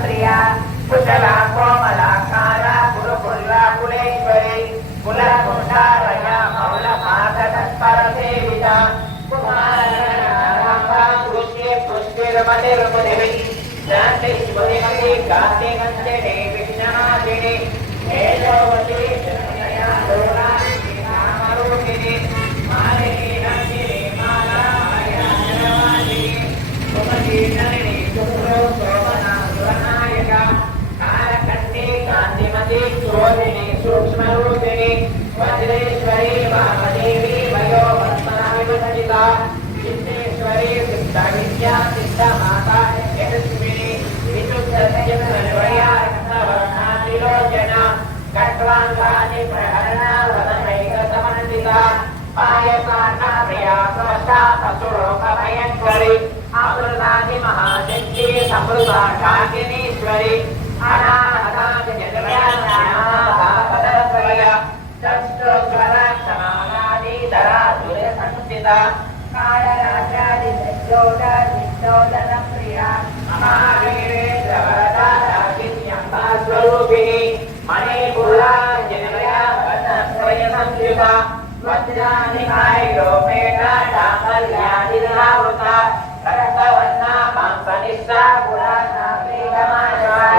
ప్రియా కుశలా కోమలాకార కురుకుల్లా కులేశ్వరి కులకుండారయ మౌల మాత తత్పర సేవిత పుష్టిర్మతిర్ముదివి శాంతిశ్వరి కార్తీకంజని విఘ్ననాశిని మేధోవతి రామరూపిణి మాలిని నందిని మాలా హరిణి సుమదీనని శుక్రో శోభనా సురనాయక కాలకంఠి కాంతిమతి శోభిని సూక్ష్మరూపిణి వజ్రేశ్వరి వామదేవి వయోవర్తనా విభజిత సిద్ధేశ్వరి సిద్ధ విద్యా సిద్ధ మాతా యశస్విని విశుద్ధ సత్యవర్యా రక్తవర్ణాతిలోచన కట్వాంగాని ప్రహరణ వదనైక సమన్విత పాయసాన్న ప్రియా సమస్తా అసురోపభయంకరి అమృతాది మహాశక్తి సమృత కాకినీశ్వరి అనాహతాది జగన్యాపదత్రయ శస్త్రోజ్వల సమానాది ధరా దుర సంస్థిత కాళరాజాది సజ్జోడ నిష్టోదన ప్రియా మహావీరేంద్ర వరదారాగిన్యంబా స్వరూపిణి మణిపురా జనమయా వనత్రయ సంయుత వజ్రానికాయ రూపేణ డామల్యాదిరావృత రక్తవర్ణ మాంసనిష్ట పురాణ ప్రీతమాచార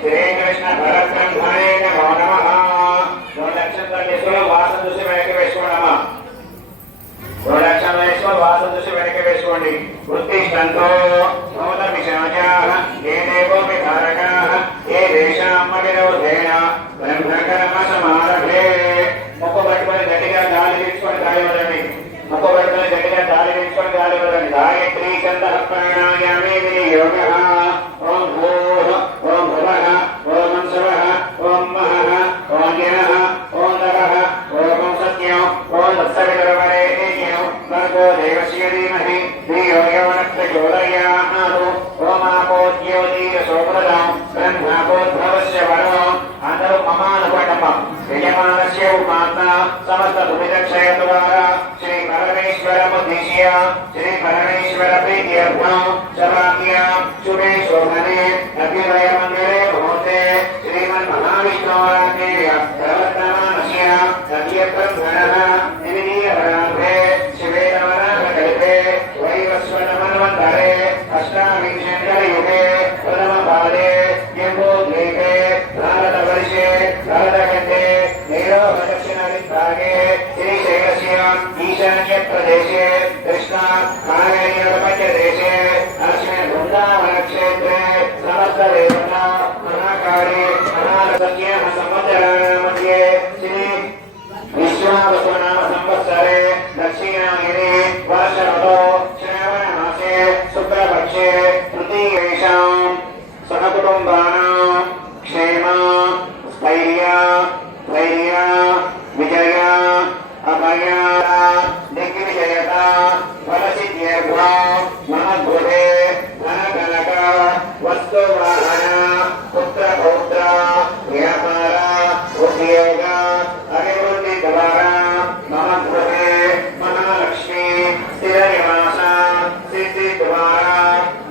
శ్రీ కృష్ణ పరబ్రహ్మణే నమో నమః. వాసన చూసి వెనక్కి వేసుకోండి. గోలక్షణం వేసుకోండి, వాసన చూసి వెనక్కి వేసుకోండి. వృత్తిష్టంతో నూత విశాచాః ఏ దేవో విధారకాః ఏ దేశాం విరోధేన బ్రహ్మకర్మ సమారభే. ముక్కు పట్టుకొని గట్టిగా గాలి పీల్చుకొని గాలి వదలండి. ముక్కు పట్టుకొని గట్టిగా గాలి పీల్చుకొని గాలి వదలండి. గాయత్రీ ఛందః ప్రాణాయామే వినియోగః. ఓం భూః ఓం భువః ఓం అంశవః ఓం మహః ఓం జ్ఞః ఓం తపః ఓం సత్యం ఓం తత్సవితుర్వరేణ్యం భర్గో దేవస్య ధీమహి ధియో యో నః ప్రచోదయాత్. ఓం ఆపో జ్యోతిరసోమృతం బ్రహ్మోద్భవస్య వరో. అందరూ మమానుపటం యజమానస్య ఉపాత్త సమస్త దురితక్షయ ద్వారా శ్రీ పరమేశ్వరముద్దిశ్య శ్రీ పరమేశ్వర ప్రీత్యర్థం సభాభ్యాం శుభే శోభనే అభ్యుదయ మంగళే ముహూర్తే శ్రీమన్మహావిష్ణోరాజ్ఞేయ ప్రవర్తమానస్య సత్యబ్రహ్మణః నిమిదీయవరాధే శివే నవరాహకల్పే వైవస్వతమన్వంతరే అష్టావింశతియుగే ప్రథమపాదే జంబూద్వీపే భారతవర్షే భారతఖండే నీరోహదక్షిణవిభాగే శ్రీశైలస్య ఈశాన్యప్రదేశే కృష్ణా కావేర్యమధ్యదేశే అస్మిన్ బృందావనక్షేత్రే సమస్తదేవతా మహాకాళీ మహాసత్యేమ సంవత్సరాణాం మధ్యే శ్రీ విశ్వావసునామ సంవత్సరే దక్షిణాయనే వర్షఋతో శ్రావణమాసే శుక్లపక్షే తృతీయేషాం సహకుటుంబానాం క్షేమ స్థైర్య ధైర్య విజయ అభయ దిగ్విజయత ఫలసిద్ధ్యర్థం మహద్భుతే ధనకనక వస్తువాహన పుత్రపౌత్ర వ్యాపార ఉద్యోగ అభివృద్ధి ద్వారా మహద్భుతే మహాలక్ష్మి స్థిర నివాస సిద్ధి ద్వారా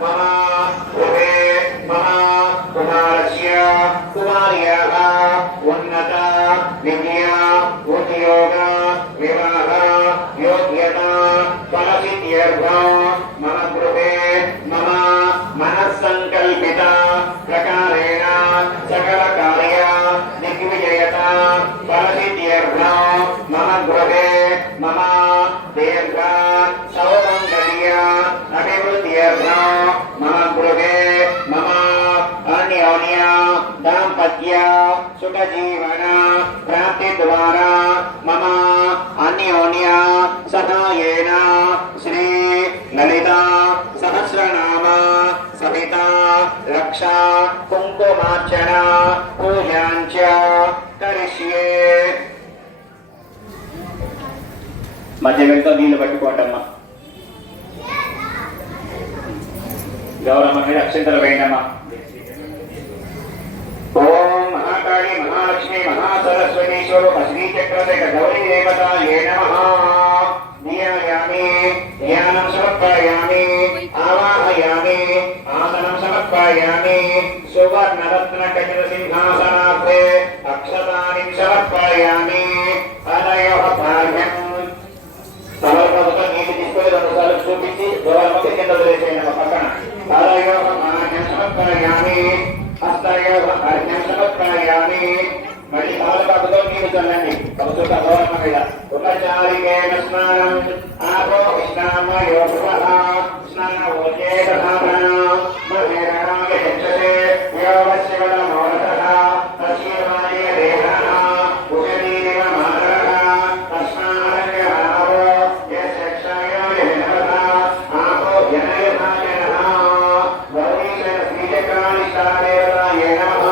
మమ భువే మమ కుమారస్య కుమార్యాః ఉన్నత విద్యా ఉద్యోగ వివాహ యోగ్యత ఫలసిద్ధ్యర్థం మమ గృహే మమ మనస్సంకల్పిత ప్రకారేణ సకల अन्योन्य दाम्पत्य सुखजीवन प्राप्ति द्वारा मम अन्योन्य सहायेन श्री ललिता सहस्रनाम सहिता रक्षा कुंकुमार्चना पूजांच करिष्ये। మధ్య వెళ్తా నీళ్లు పట్టుకోండమ్మా. గౌరమ్మ మీద అక్షంతలు వేయండమ్మా. ఓం మహాకాళి మహాలక్ష్మి మహాసరస్వతి స్వరూప శ్రీచక్రదేక గౌరీ దేవతాయే నమః. ధ్యాయామి ధ్యానం సమర్పయామి ఆవాహయామి ఆసనం సమర్పయామి సువర్ణరత్న ఖచ్చిత సింహాసనార్థే అక్షతాని సమర్పయామి. తనయోః భాగ్యం సమర్పణతో నీటి తీసుకొని 2 సార్లు చూపించి గౌరమ్మకి కింద వదిలేసేయండి పక్కన. తనయోః భాగ్యం సమర్పయామి హస్తయోః భాగ్యం సమర్పయామి. మళ్ళీ కాలపాటుతో నీరు చల్లండి సంస్కృత గౌరమ్మ మీద. ఉపచారికేణ స్నానం ఆపో విష్ణామయో భువః స్నానోచేతధారణ మహేరణాయ చక్షతే యోగశివనమోరతః తస్యమాయ దేహః ఉషదీరివ మాతరః తస్మాదగ్రహావో యశక్షాయాయ వినవః ఆపో జనయథాజనః. గౌరీశన శ్రీచక్రానిష్టాదేవతాయ నమః.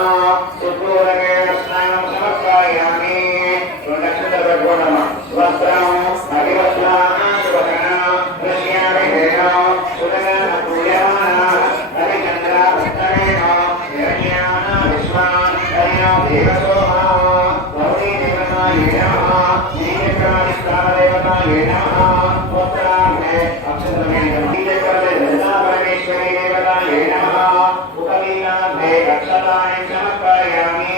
సుపూరకేణ స్నానం సమర్పయామి. వస్త్రం అభివస్త్రాన్ని శుభకరణ దృశ్యామి హేనో సుదగన పూయమాన హరిచంద్ర భక్తరేణ హిరణ్యాన విశ్వాన్ హరిణో దేవసోమ. గౌరీ దేవతాయ నమః. శ్రీచక్రాధిష్టాదేవతాయ నమః. వస్త్రార్థే అక్షతమేన శ్రీచక్రదేవతాపరమేశ్వరీ దేవతాయ నమః. ఉపలీలార్థే అక్షతాని సమర్పయామి.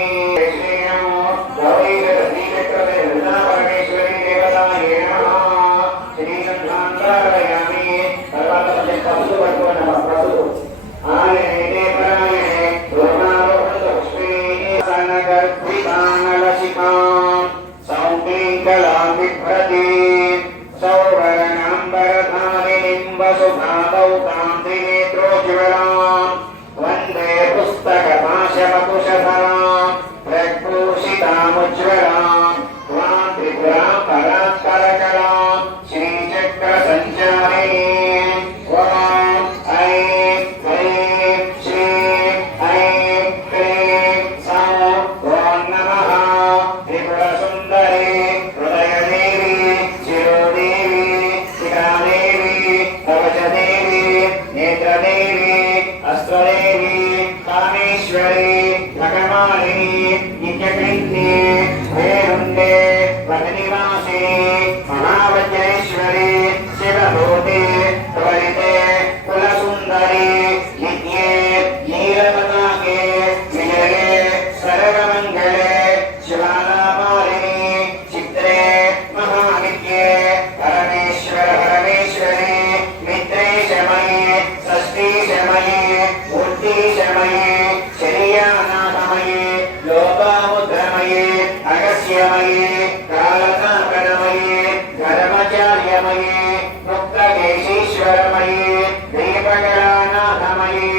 వందే పుస్తక పాశమకుశధరాం ప్రభూషితాముజ్వలాం త్వాం త్రిపురాం పరాత్పరకలాం శ్రీచక్ర సంచారిణీం. ఓం ఐం హ్రీం శ్రీం ఐం క్లీం సౌం ఓం నమః. త్రిపుర సుందరి హృదయదేవి శిరోదేవి శిఖాదేవి కవచదేవి నేత్రదేవి అస్త్రదేవి కామేశ్వరి భగమాలిని నిత్యకృష్ణి వేరుండే వననివాసిని మహావజ్రేశ్వరి శివభూతి త్వరితే కులసుందరి నిత్యే నీలపతాకే విజయే సర్వమంగళే శివానామాలిని చిత్రే మహానిత్యే పరమేశ్వర పరమేశ్వరి మిత్రేశమయే షష్ఠీశమయే మూర్తిశమయే శరీయానాథమయే లోపాముద్రమయే అగస్యమయే కాలకాకరమయే ధర్మచార్యమయే ముక్తకేశీశ్వరమయే దీపకళానాథమయే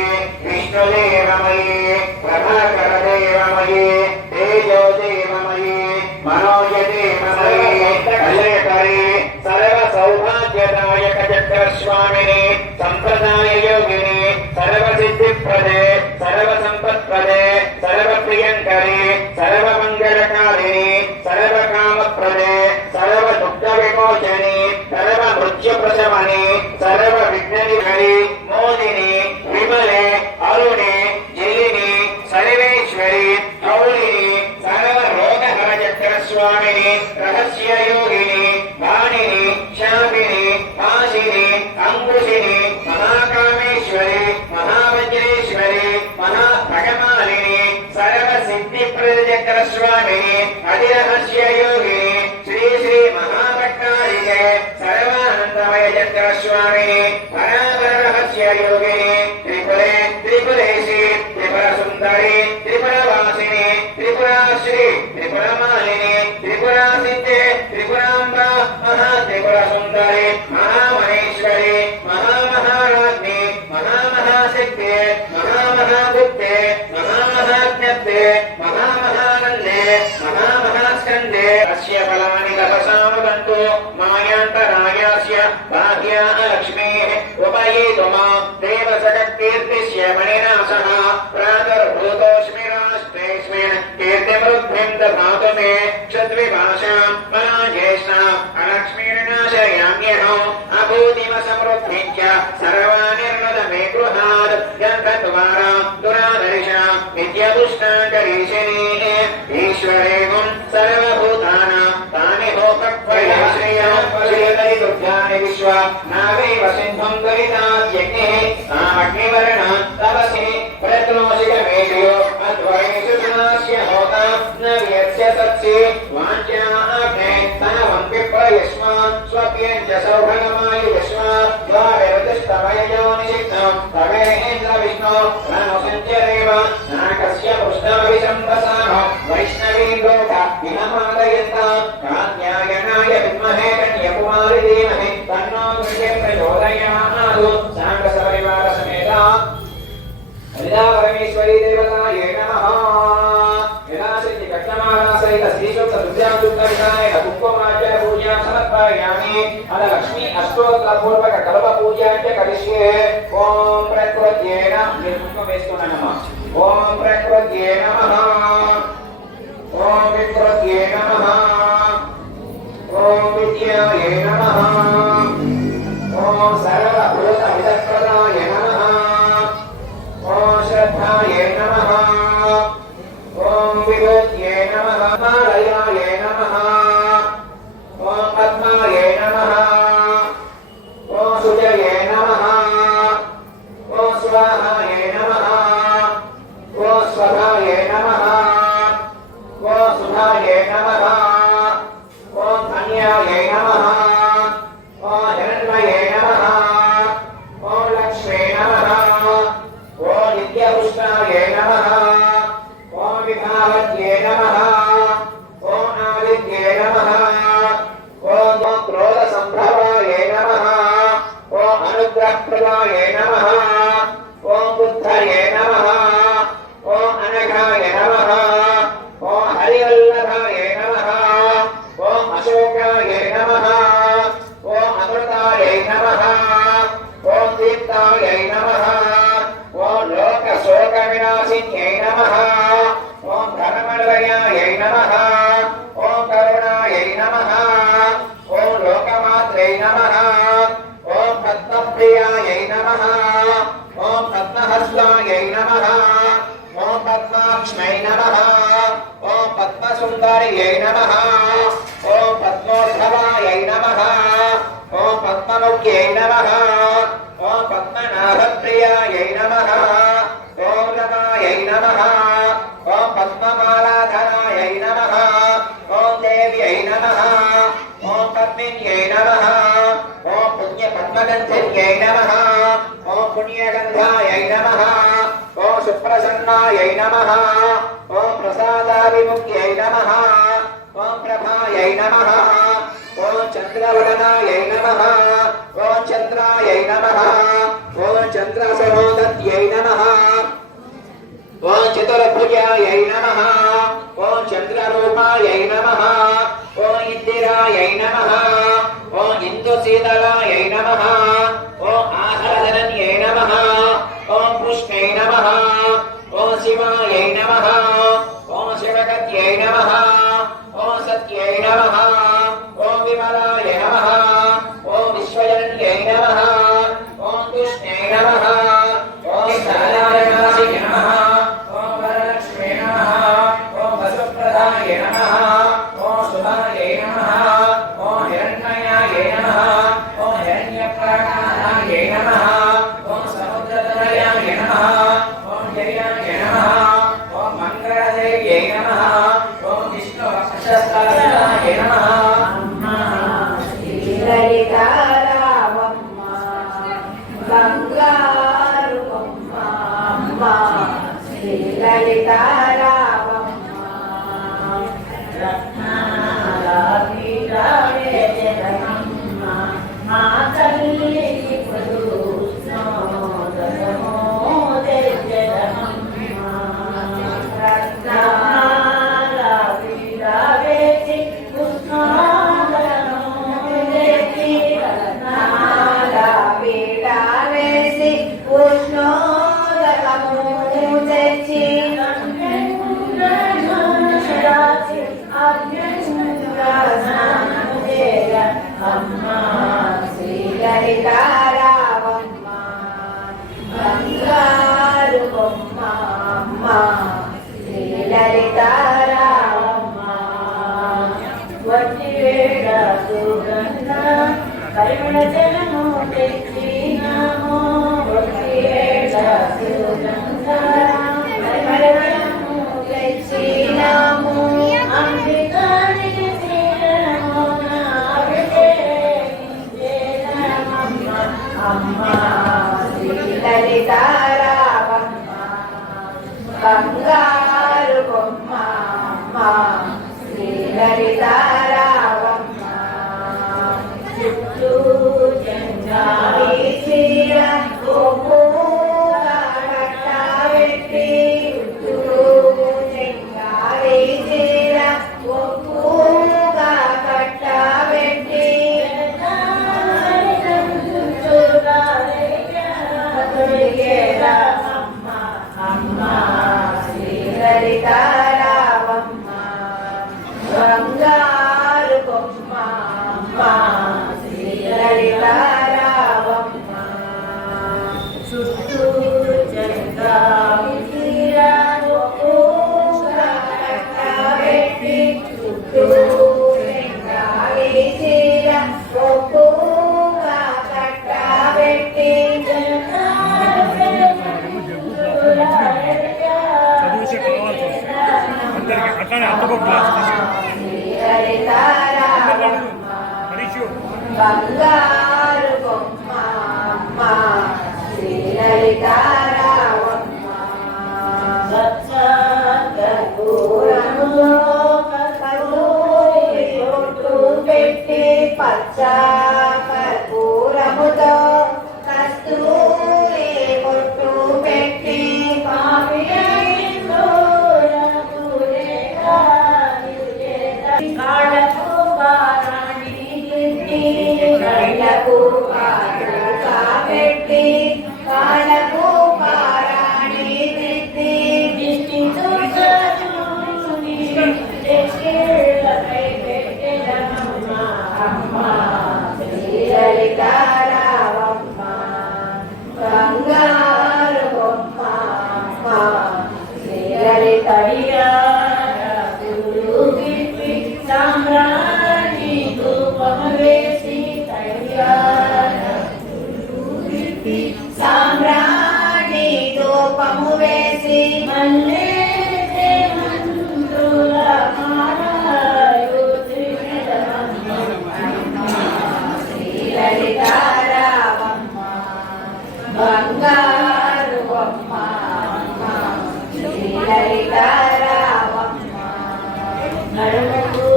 విష్ణుదేవమయే ప్రభాకరదేవమయే తేజోదేవమయే మనోజదేవమయే కళ్యాణకరే సర్వ సౌభాగ్యదాయక చక్రస్వామిని సంప్రదాయ యోగిని సర్వసిద్ధిప్రదే సర్వసంపత్ప్రదే సర్వప్రియంకరి సర్వమంగళకారిణి సర్వకామప్రదే సర్వదుఃఖ విమోచని సర్వమృత్యుప్రశమని సర్వవిఘ్ననిహరి మోదిని విమలే అరుణి జలిని సర్వేశ్వరి గౌరిని సర్వరోగహర చక్రస్వామిని రహస్యయోగిని వాణిని శాపిని వాసిని అంకుశిని మహాకామేశ్వరి మహావజ్రేశ్వరి మహాభగమాలిని సర్వసిద్ధిప్రదచక్రస్వామిని అధిరహస్యయోగిని శ్రీ శ్రీ మహాభట్టారికే సర్వానందమయ చక్రస్వామిని పరాపర రహస్యయోగిని త్రిపురే త్రిపురేశి త్రిపుర సుందరి త్రిపురవాసిని త్రిపురాశ్రీ త్రిపురమాలిని త్రిపురాసిద్ధే త్రిపురాంబ మహాత్రిపుర సుందరి మహామహేశ్వరి మహామహారాజ్ఞి మహామహాశక్తి మహామహాగుప్తే महामहाज्ञप्ते महामहानन्दे महामहास्कन्दे अस्य फलानि तपसानुदन्तु मायान्तरायास्य बाह्या लक्ष्मीः उपयेतुमा देवसगत्कीर्तिस्य मणिना सह प्रादुर्भूतोऽस्मि राष्ट्रेऽस्मिन् कीर्तिवृद्धिं ददातु मे क्षद्विभाषां मनाज्येष्णा अलक्ष्मीर्नाशयाम्यहम् अभूतिमसमृद्धिं च सर्वानिर्णद मे गृहात् यन्त्रद्वारा दुरादर्शा विद्यापुष्टाकरीशिनी ईश्वरेऽहं सर्वभूतानां तानि होकत्वया श्रियं श्रीललितुभ्यानि विश्वा नागैव सिन्धुं दुरिताद्यग्निः तामग्निवर्णा तपसि प्रत्नोषिकमेषयो अध्वरेषु जनास्य होता न व्यस्य सत्सि वाञ्छाग्ने तनवं विप्रयस्मान् स्वप्यं च सौभगमायुष्मा द्वाविरतिष्ठमययो निषिक्तं तवेन्द्र विष्णो रणसञ्चरेव नाकस्य पृष्ठाभिसम्पसाः वैष्णवीन्दोष इहमादयन्ता कात्यायनाय विद्महे कन्याकुमारी धीमहि तन्नो दृश्ये प्रचोदयात् साङ्गसपरिवारसमेता हरिदा परमेश्वरी देवतायै नमः यदाशक्ति कट्टमालासहित श्रीसूक्तविद्यायुक्तविधायक कुङ्कुमार्चन पूजां समर्पयामि अथ लक्ष्मी अष्टोत्तरपूर्वक कल्पपूजां च करिष्ये ॐ प्रकृत्यै नमः ॐ प्रकृत्यै नमः ॐ विकृत्यै नमः ॐ विद्यायै नमः ॐ सर्वभूतहितप्रदाय नमः ॐ श्रद्धायै नमः ॐ विभूत्यै नमः मालयायै नमः ॐ पद्मायै नमः ॐ सुजये नमः ॐ स्वाहायै नमः ॐ स्वधायै नमः ॐ सुधायै नमः ॐ धन्यायै नमः ॐ हिरण्मये नमः ॐ लक्ष्मे नमः ॐ नित्यपुष्टायै नमः ॐ विभावत्यै नमः ॐ आदित्ये नमः ॐ क्रोधसम्भवायै नमः ॐ अनुग्रहप्रदायै नमः ॐ बुद्धये नमः ॐ अनघाय नमः ॐ हरिवल्लभाय नमः ॐ अशोकाय नमः ॐ अमृतायै नमः ॐ दीप्तायै नमः ॐ लोकशोकविनाशिन्यै नमः ॐ धनमलयायै नमः ॐ करुणायै नमः ॐ लोकमात्रै नमः ॐ पद्मप्रियायै नमः ॐ पद्महस्तायै नमः ॐ पद्माक्ष्मै नमः ॐ पद्मसुन्दर्यै नमः ॐ पद्मोद्भवायै नमः ॐ पद्ममुख्यै नमः ॐ पद्मनाभप्रियायै नमः ॐ रमायै नमः ॐ पद्ममालाधरायै नमः ॐ देव्यै नमः ॐ पद्मिन्यै नमः ॐ पुण्यपद्मगन्धिन्यै नमः ॐ पुण्यगन्धायै नमः ॐ सुप्रसन्नायै नमः ॐ प्रसादाभिमुख्यै नमः ॐ प्रभायै नमः ॐ चन्द्रवदनायै नमः ॐ चन्द्रायै नमः ॐ चन्द्रसहोदत्यै नमः ॐ चतुर्भुजायै नमः ॐ चन्द्ररूपायै नमः ॐ इन्दिरायै नमः ॐ इन्दुशीतलायै नमः ॐ आहरधनन्यै नमः ॐ पुष्पै नमः ॐ शिवायै नमः ॐ शिवगत्यै नमः ॐ सत्यै नमः ॐ विमलाय नमः ॐ विश्वजनन्यै नमः ॐ कृष्णे नमः ॐ नारायणाय नमः ॐ वरलक्ष्मे नमः ॐ वसुप्रदाय नमः ॐ शुभायै नमः ॐ हिरण्मयाय नमः ॐ हिरण्यप्राणाय नमः ॐ समुद्रतनयाय नमः ॐ जयाय नमः ॐ मङ्गलदेव्यै नमः ॐ विष्णुवक्षस्थलाय नमः ललितारामम्मा బంగారు బొమ్మ అమ్మ శ్రీ లలితారామమ్మ రత్నారావిరావే జగమమ్మ మా తల్లికి పురుష్ణోదయమో జగమమ్మ బంగారు బొమ్మ అమ్మ శ్రీ లలితారావమ్మ చుట్టూ చెంగారి చీర గోపుగా కట్టబెట్టి చుట్టూ చెంగారి చీర గోపుగా కట్టబెట్టి అమ్మ శ్రీ లలితారావమ్మ బంగారు బొమ్మ అమ్మ శ్రీ లలితారావమ్మ చుట్టూ చంద్రావి చీర గోపుగా కట్టబెట్టి చుట్టూ చంద్రావి చీర గోపుగా కట్టబెట్టి అట్లానే అంతకో క్లాస్ బంగారు బొమ్మ అమ్మ శ్రీ లలితారావమ్మ కర్పూరములో కస్తూరి బొట్టు పెట్టి పచ్చ కర్పూరముతో కస్తూరి బొట్టు పెట్టి కాళ్ళకు పారాణి దిద్ది కళ్ళకు పారుగా పెట్టి కాళ్ళకు పారాణి దిద్ది దిష్టి చూసుని తెచ్చిళ్ళపై పెట్టెదమ్మ అమ్మ శ్రీ లలితారావమ్మ బంగారు బొమ్మ అమ్మ శ్రీ లలితయ్యా సామ్రాణి ధూపము వేసి సామ్రాణి ధూపము వేసి మల్లె మంత్రుల మాలలు శ్రీ లలితారావమ్మ బంగారు బొమ్మ అమ్మ శ్రీ లలితారావమ్మ నడుముకు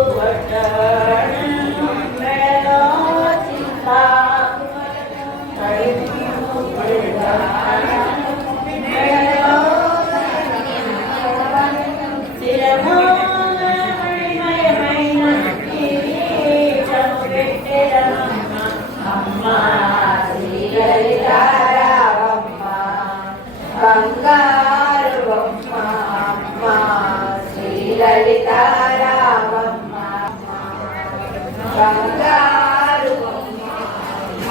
బంగారు బొమ్మ అమ్మ శ్రీ లలితారావమ్మ బంగారు బొమ్మ అమ్మ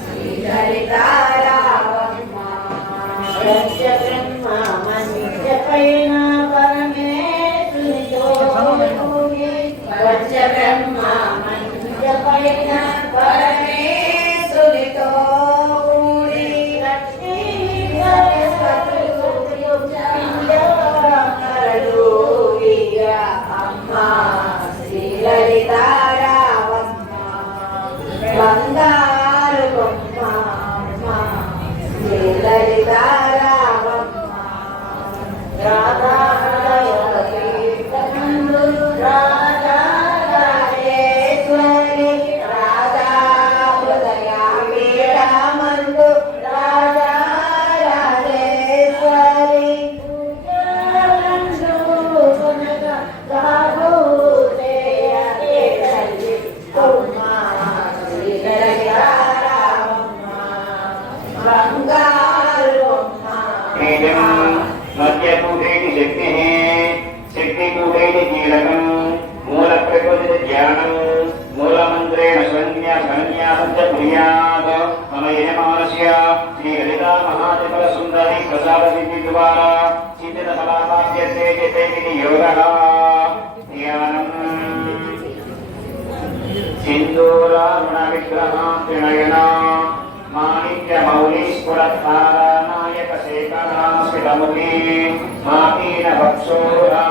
శ్రీ లలితారావమ్మ బ్రహ్మ మంచ పైన పరమేశ్వరితో బ్రహ్మ మంచ పైన పరమేశ్వరితో బంగారు బొమ్మ అమ్మ శ్రీ లలితారావమ్మ రాధా రాజేశ్వరి రాధా హృదయామీడమందు రాధా రాజేశ్వరి మధ్యకూటేటి శక్తి శక్తికూటేటి కీలకం మూల ప్రకృతి ధ్యానం మూలమంత్రేణ సన్యాసంచ ప్రియాత్ మమ యజమానస్య శ్రీ లలితా మహాత్రిపుర సుందరి ప్రసాద సిద్ధి ద్వారా చింతిత ఫలాభాగ్యతే చేతి యోగః ధ్యానం సింధూరారుణ విగ్రహం త్రినయన మాణిక్య మౌళీస్ఫురత్తారానాయక శేఖరాస్మితముఖి మాపీన భక్షోరా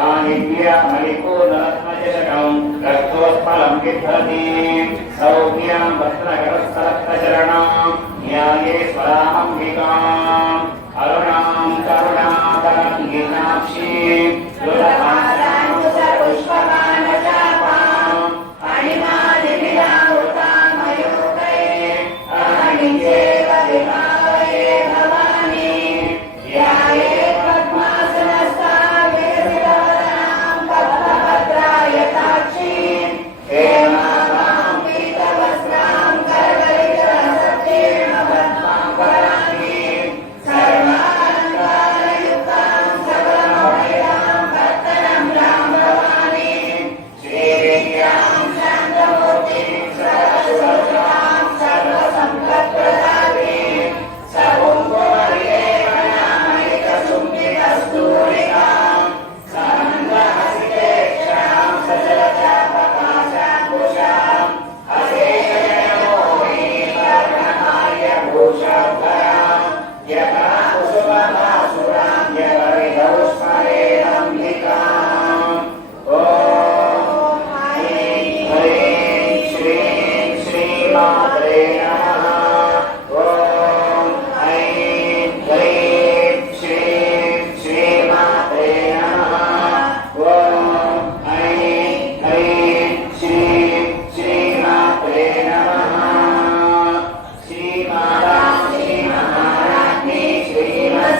ఆనివ్య మలిపూర్ణరత్నజశకం రక్తోత్పలం బిభ్రతి సౌఖ్యం భద్రగరస్తరత్నచరణం న్యాయే స్వరామంబికాం అరుణాం కరుణాం कामाक्षी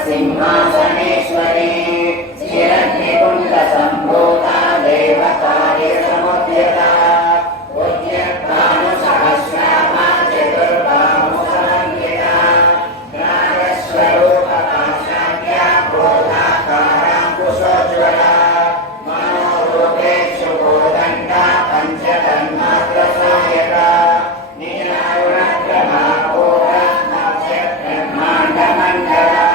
सिंहासनेश्वरी चिरग्निकुण्ड सम्भूता देवकार्य समुद्यता उद्यत्तानुसहस्रामा चतुर्बाहुसमन्विता नागस्वरूपपाशाढ्या क्रोधाकाराङ्कुशोज्ज्वला मनोरूपेक्षु गोदण्डा पञ्चतन्मात्रसायका नीलावृत्तमापूरा ब्रह्माण्डमण्डला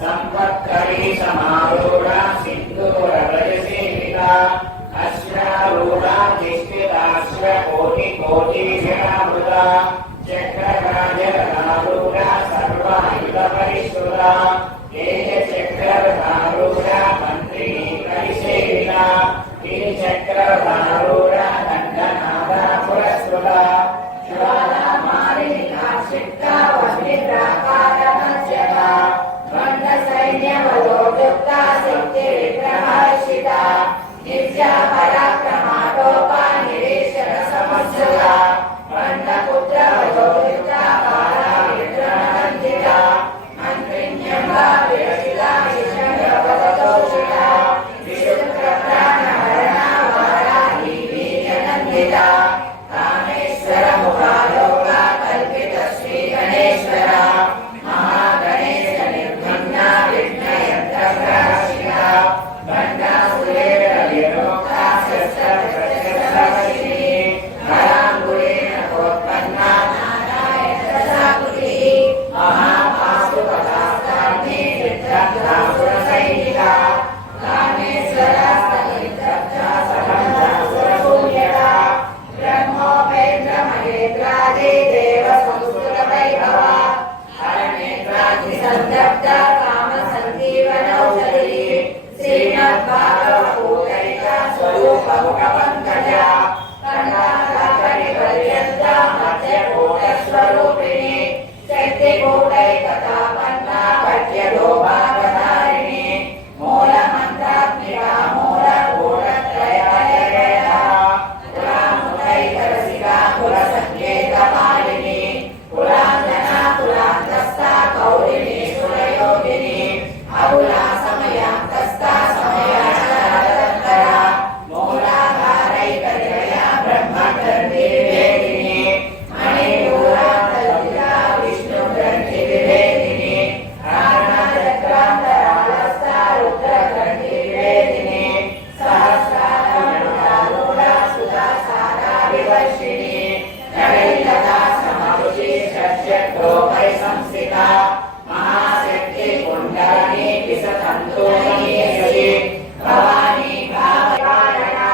संवत्सरी समारूढ़ा सिंदूर व्रजसेविता अश्वारूढ़ा निष्ठिताश्व कोटि कोटि जनामृता चक्रराजरूढ़ा सर्वायुध परिश्रुता तेज चक्ररारूढ़ा मंत्रिणी परिसेविता चक्ररारूढ़ा दंडनादा पुरस्कृता ज्वाला मालिनी आश्रिता वह्निप्राकार मध्यमा मंद सैन्य वलोयुक्ता सिद्धि विग्रहर्षिता नित्या पराक्रमाटोपा निरीक्षण समस्या मंद पुत्र वलोयुक्ता बाला विग्रहनंदिता मंत्रिण्यंबा विरचिता विष्णुवदतोषिता विशुद्ध प्राणहरणा वाराही वीर्यनंदिता कामेश्वर मुखालोका कल्पित श्री गणेश्वरा महागणेश निर्विघ्ना विघ्नयन्त्रग्रहर्षिता भण्डासुरेण विरोक्ता शस्त्रप्रत्यक्षवर्षिणी कराङ्गुलेन प्रोत्पन्ना नारायणरसाकृतिः महापाशुपदास्ताग्नि विद्रग्धासुरसैनिका कामेश्वरास्तनिर्दग्धा सहस्रासुरपूज्यता ब्रह्मोपेन्द्रमहेन्द्रादि देव संस्कृतवैभवा हरनेत्राग्निसन्दग्धा कामसञ्जीवनौषधी श्रीमद्भागवतपूजैका स्वरूपमुखपङ्कजा कण्ठाकरिपर्यन्ता मध्यकूटस्वरूपिणी शक्तिकूटैकतापन्ना पद्यलोभागधारिणी मूलमन्त्रात्मिका मूलकूटत्रयालयेहा कुलामुखैकरसिका कुलसङ्केतमालिनी कुलाञ्जना कुलान्तस्था कौलिनी सुरयोगिनी अबुला समयान्तस्था समयान्तरा मूलाधारैकनिलया ब्रह्मग्रन्थिविभेदिनी मणिपूरान्तललिता विष्णुग्रन्थिविभेदिनी कारणचक्रान्तरालस्था रुद्रग्रन्थिविभेदिनी सहस्रारूढा सुधा सारा विवर्षिणी नवैलता समरुचि षट्चक्रोपरि संस्थिता महाशक्ति कुण्डलिनी विसतन्तुमयी भवानी भावकारणा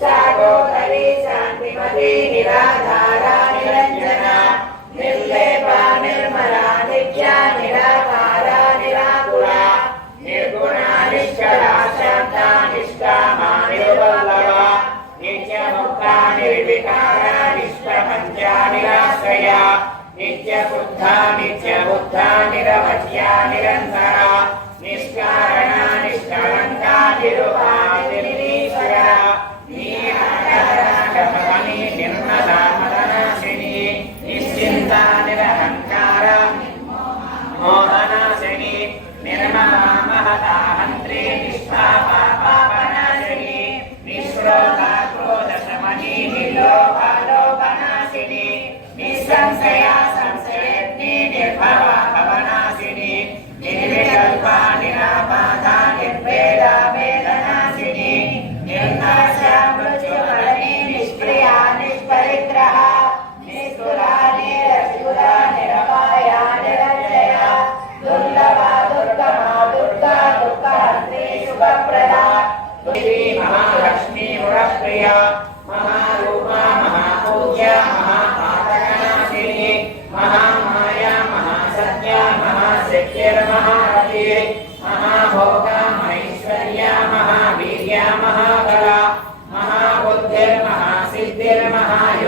शाकोदरी शान्तिमती निराधारा निरञ्जना निर्लेपा निर्मला नित्या निराकारा निराकुला निर्गुणा निष्कला शान्ता निष्कामा निर्वल्लभा नित्यमुक्ता निर्विकारा निष्प्रपञ्चा निराश्रया नित्यबुद्धा नित्यबुद्धा निरवध्या निरन्तरा निष्कारणा निष्कलङ्का निरुपा निर्नीश्वरा नीहाकारागमनी निर्मला मदनाशिनी निश्चिन्ता निरहङ्कारा मोहनाशिनी निर्ममा महता हन्त्री निष्पापा पापनाशिनी निःश्रोता क्रोधशमनी निर्लोभालोभनाशिनी निःसंशया संशयज्ञी निर्भवा भवनाशिनी निर्विकल्पा निरापादा निर्भेदा वेदनाशिनी निर्नाशा मृत्युमरणी निष्क्रिया निष्परिग्रहा निष्ठुरा निरसुरा निरपाया निरञ्जया दुर्लभा दुर्गमा दुर्गा दुःखहन्त्री शुभप्रदा श्री महालक्ष्मी मुरप्रिया महारूपा महापूज्या महापातकनाशिनी महामाया महासत्या महाशक्तिर्महारथी महाभोगा महेश्वर्या महावीर्या महाबला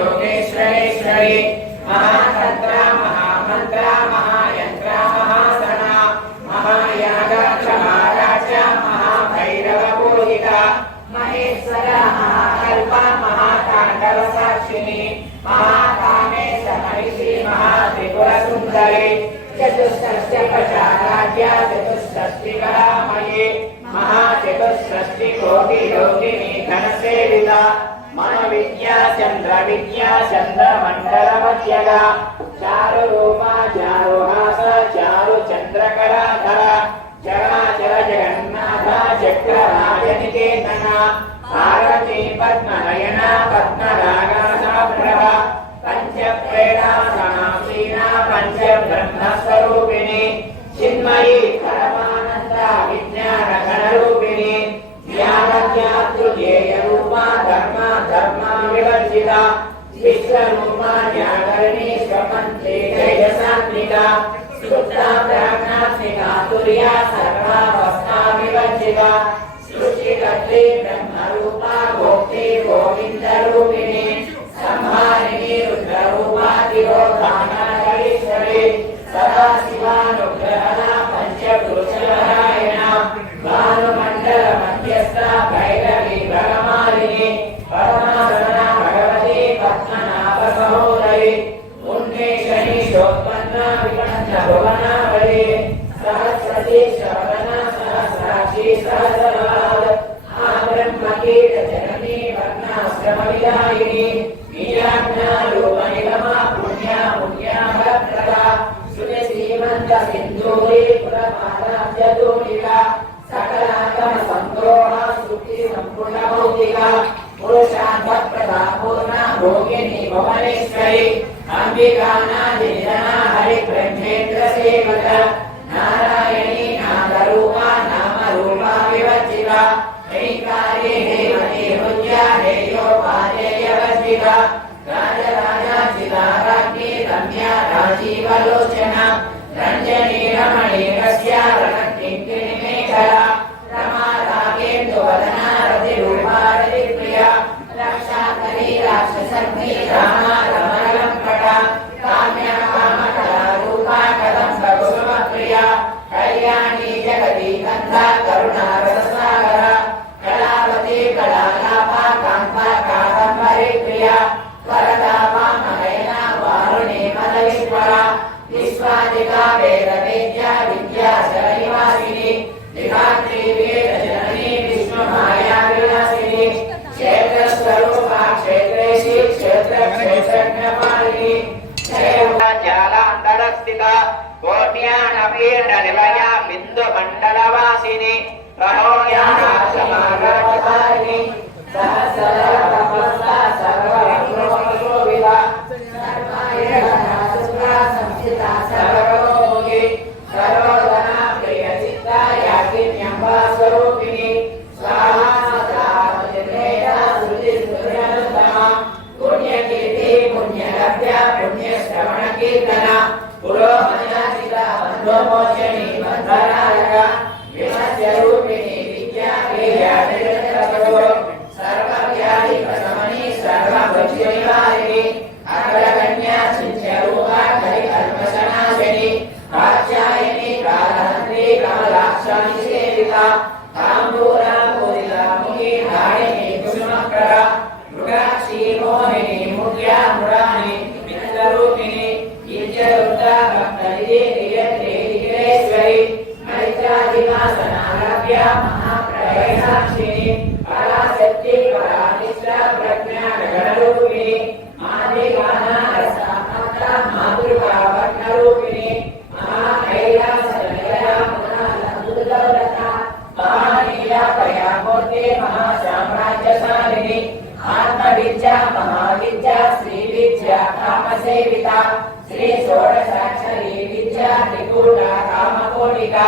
महाबुद्धिर्महासिद्धिर्महायोगेश्वरेश्वरी महातन्त्रा महामन्त्रा महायन्त्रा महासना महायागाक्ष महाराजा महाभैरवपूजिता महेश्वरा महाकल्पा महाताण्डवसाक्षिणी महाकामेश महिषी महात्रिपुरसुन्दरी चतुष्षष्ट्यपचाराध्या चतुष्षष्टिकलामयी महाचतुष्षष्टिकोटियोगिनी घनसेविता मनोविद्या चन्द्रविद्या चन्द्रमण्डलमध्यगा चारुरूपा चारुहास चारुचन्द्रकलाधरा चराचर जगन्नाथ चक्रराजनिकेतना पार्वती पद्मनयना पद्मरागासाप्रभा पंचप्रेरणा समासीना पंचब्रह्मस्वरूपिणी चिन्मयी परमा शोभिता सुप्ता प्राज्ञात्मिका तुर्या सर्वावस्था विवर्जिता सृष्टिकर्त्री ब्रह्मरूपा गोप्ती गोविन्दरूपिणी संहारिणी रुद्ररूपा तिरोधानाधीश्वरी सदा शिवानुग्रहणा पंचपुरुषनारायणा भानुमण्डल मध्यस्था भैरवी भगमालिनी परमासना भगवती पद्मनाभ सहोदरी उन्मेषणी शोत्पन्ना विपन्ना भुवनावली सहस्रती श्रवणा सहस्राक्षी सहस्रपाद आब्रह्मकीट जननी वर्णाश्रमविदायिनी नीलाज्ञा रूपनिगमा पुण्या पुण्या भद्रदा सुते श्रीमन्त सिन्धूरी पुरमादाब्जतूलिका सकलागम सन्दोहा सुखी सम्पूर्ण भौतिका पुरुषार्थ प्रदा पूर्णा भोगिनी भुवनेश्वरी अंबिकानादिजना हरि ब्रह्मेन्द्र सेवक नारायणी नागरूपा नामरूपा विवर्जिता ऐकार्ये हेमते हुज्या हेयोपादेयवर्जिता राजराजार्चिता राज्ञी रम्या राजीवलोचना रञ्जनी रमणी रस्या रणकिङ्किणीमेखला रमा रागेन्दुवदना रतिरूपा रतिप्रिया रक्षाकरी राक्षसग्नी रामा रमणलम्पटा काम्या कामकला रूपा कदम्बकुसुमप्रिया कल्याणी जगती कन्धा करुणा रससागरा कलावती कलालापा कान्ता कादम्बरी प्रिया वरदा वामनयना वारुणी मदविश्वरा विश्वादिका वेदवेद्या विद्या शरनिवासिनी विधात्री वेदजननी विष्णुमाया विलासिनी क्षेत्रस्वरूपा क्षेत्रेशी क्षेत्रक्षेत्रज्ञपालिनी जालान्तरस्थिता कोट्यानपीर्णनिलया बिन्दुमण्डलवासिनी प्रहोयासमागतकारिणी सहस्रतपस्सा सर्वशोभिता सर्वायुधा सर्वरोगी सर्वोदना प्रियचित्ता याज्ञिन्यम्बा स्वरूपिणी स्वाहा सदा निर्मेधा श्रुतिस्तुत्यनुत्तमा पुण्यकीर्ति पुण्यलभ्या पुण्यश्रवणकीर्तना पुरोमयाचिता बन्धुमोचनी बन्धनायका विमध्यरूपिणी विद्याप्रिया निरन्तरगुरो सर्वव्याधिप्रशमनी सर्वभुज्यनिवारिणी अग्रगण्या चिन्त्यरूपा कलिकल्मषनाशिनी कात्यायनी कालहन्त्री कमलाक्षानि सेविता ताम्बूला पूरितामुखी धारिणी कुसुमकरा मृगाक्षी मोहिनी मुद्या मृडानि मित्ररूपिणी विद्युद्धा भक्तनिधि नियत्री निगिरेश्वरी मैत्राधिवासनालभ्या महाप्रलयसाक्षिणी पराशक्ति परानिष्ठा प्रज्ञा गणरूपिणी मादिगाना रसात्मका मातृका वर्णरूपिणी महाकैलासनिलया महालघुदौलता महानीला पयामूर्ते महासाम्राज्यशालिनी आत्मविद्या महाविद्या श्रीविद्या कामसेविता श्री षोडशाक्षरी विद्या त्रिकूटा कामकोटिका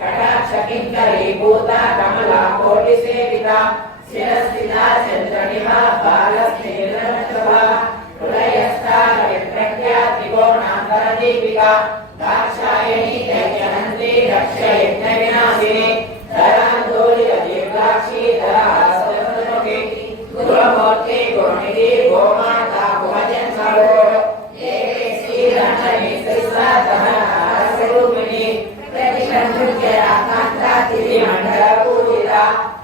कटाक्ष किङ्करी भूता कमला कोटि सेविता शिरस्थिता चन्द्रनिभा बालस्थिरनक्षभा हृदयस्था विप्रज्ञा त्रिकोणान्तरदीपिका दाक्षायणी यज्ञहन्त्री रक्षयज्ञविनाशिनी धरान्दोलितदीर्घाक्षी धरास्तमुखी गुरुमूर्ति गुरुनिधि गोमाता भुवजन् सरोवर एके श्रीरञ्जनी स्वरूपिणी प्रतिशंसुज्ञराकान्ता तिरिमण्डलपूजिता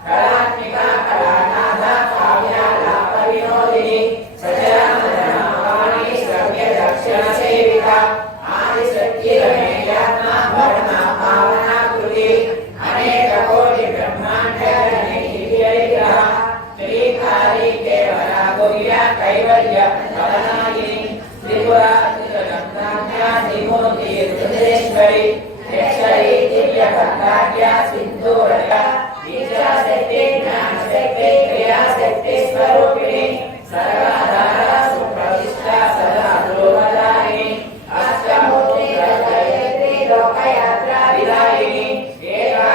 कलात्मिका कलानाथा काव्यालापविनोदिनी सचरामधर्मवाणी श्रव्यदक्षिणसेविता आदिशक्तिरमेयात्मा वर्णा पावनाकृति अनेककोटिब्रह्माण्डगणैर्विग्रहा श्रीकाली केवला गुह्या कैवल्य फलनायिनी त्रिपुरा त्रिजगन्नाथ्या श्रीमूर्तिर्हृदेश्वरी यक्षरी दिव्यभक्ताख्या सिन्धूरया विद्याशक्ति ज्ञानशक्ति क्रियाशक्ति स्वरूपिणी सर्वाधारा सुप्रतिष्ठा सदा ध्रुवधारिणी अष्टमूर्ति लोकयात्रा विदायिनी एका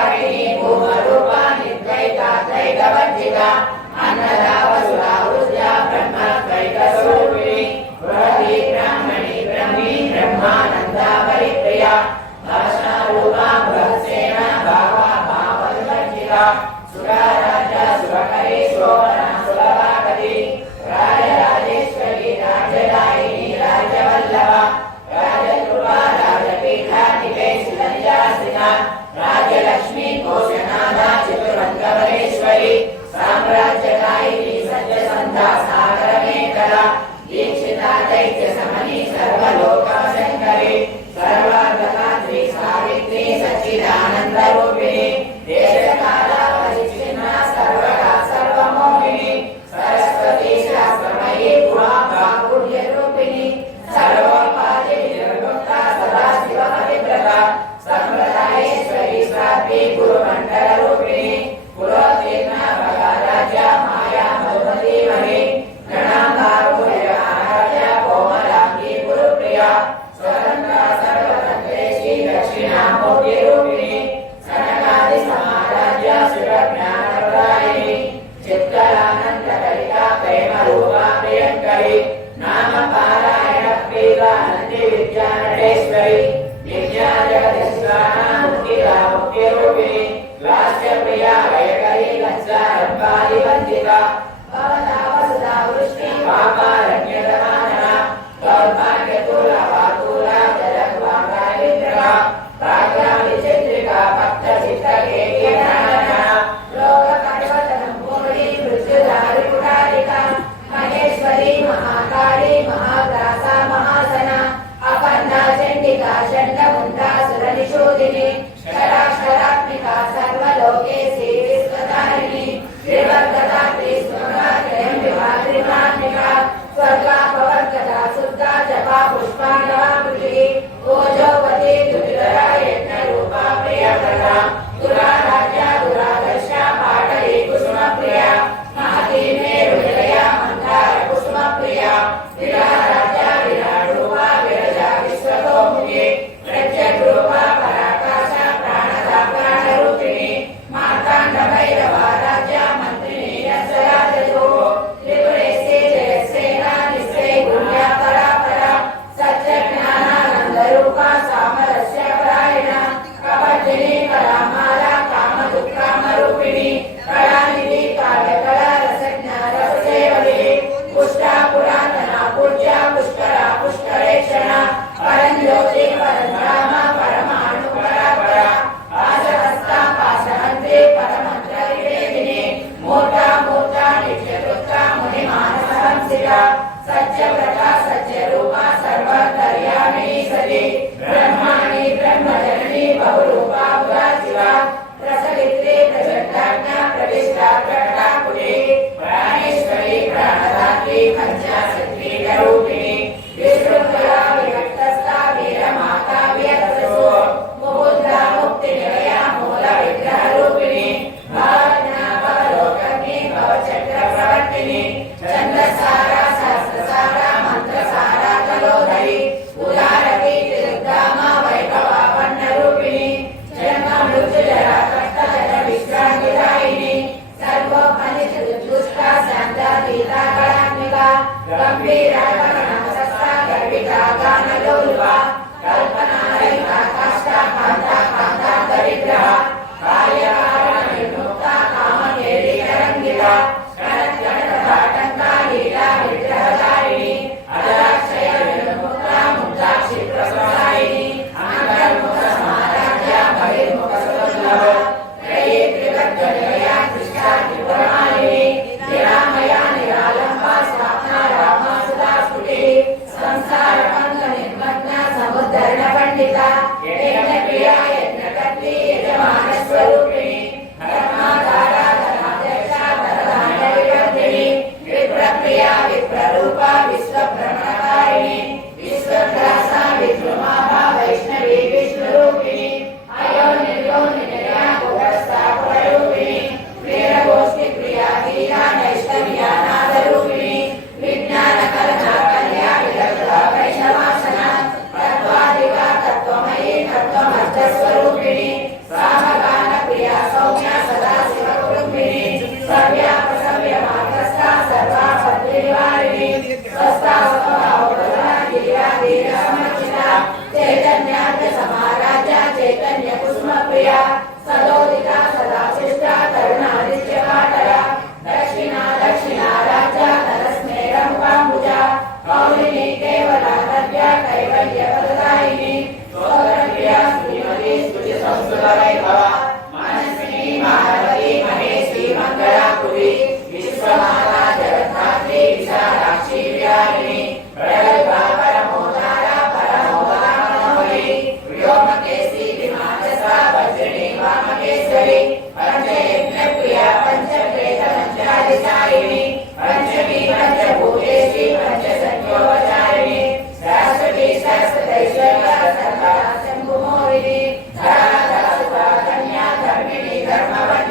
लक्ष्मी कोशनादा चतुरंगवरेश्वरी साम्राज्यदायिनी सत्यसंधा सागरमेखला दीक्षिता दैत्य समनी सर्वलोकशंकरी सर्वार्धनात्री सावित्री सच्चिदानंद रूपिणी देशकालावधिच्छिन्ना सर्वगा सर्वमोहिनी सरस्वती शास्त्रमयी पुराणा पुण्यरूपिणी सर्वोपाधि निर्गुप्ता सदाशिव पवित्रता संप्रदायेश्वरी साध्वी गुरुमंडल रूपिणी पुरोतीर्णा भगाराज्या माया मधुमती मणि गणांगारूढ आराध्या कोमलांगी गुरुप्रिया स्वतंत्रा सर्वतंत्रेशी दक्षिणामूर्ति रूपिणी सनकादि समाराध्या शिवज्ञानप्रदायिनी चित्कलानंदकलिका प्रेम रूपा प्रियंकरी नाम पारायण प्रीता नंदी विद्यानटेश्वरी विद्या जगदीश्वरा मुक्तिदा मुक्तिरूपिणी लास्य प्रिया वैकरी लज्जा रंभाली वंदिता भवता वसुधा वृष्टि पापारण्यदमानना दौर्भाग्यतुला वातुला जलद्वारा विद्रहा प्राज्ञानि चित्रिका भक्त चित्तकेकिनानना लोककटवतनं पूर्णी मृत्युधारि पुरारिका महेश्वरी महाकाली महाग्रासा महासना अखंडा चंडिका चंडमुंडा सुरनिशोधिनी शराक्षरात्मिका सर्वलोकेशी विश्वधारिणी विवर्धदात्री स्वर्गात्रयं विभात्रिमात्मिका स्वर्गापवर्गदा शुद्धा जपा पुष्पाण्डवाकृतिः ओजोपति दुर्धरा यज्ञरूपा प्रियव्रता दुरारा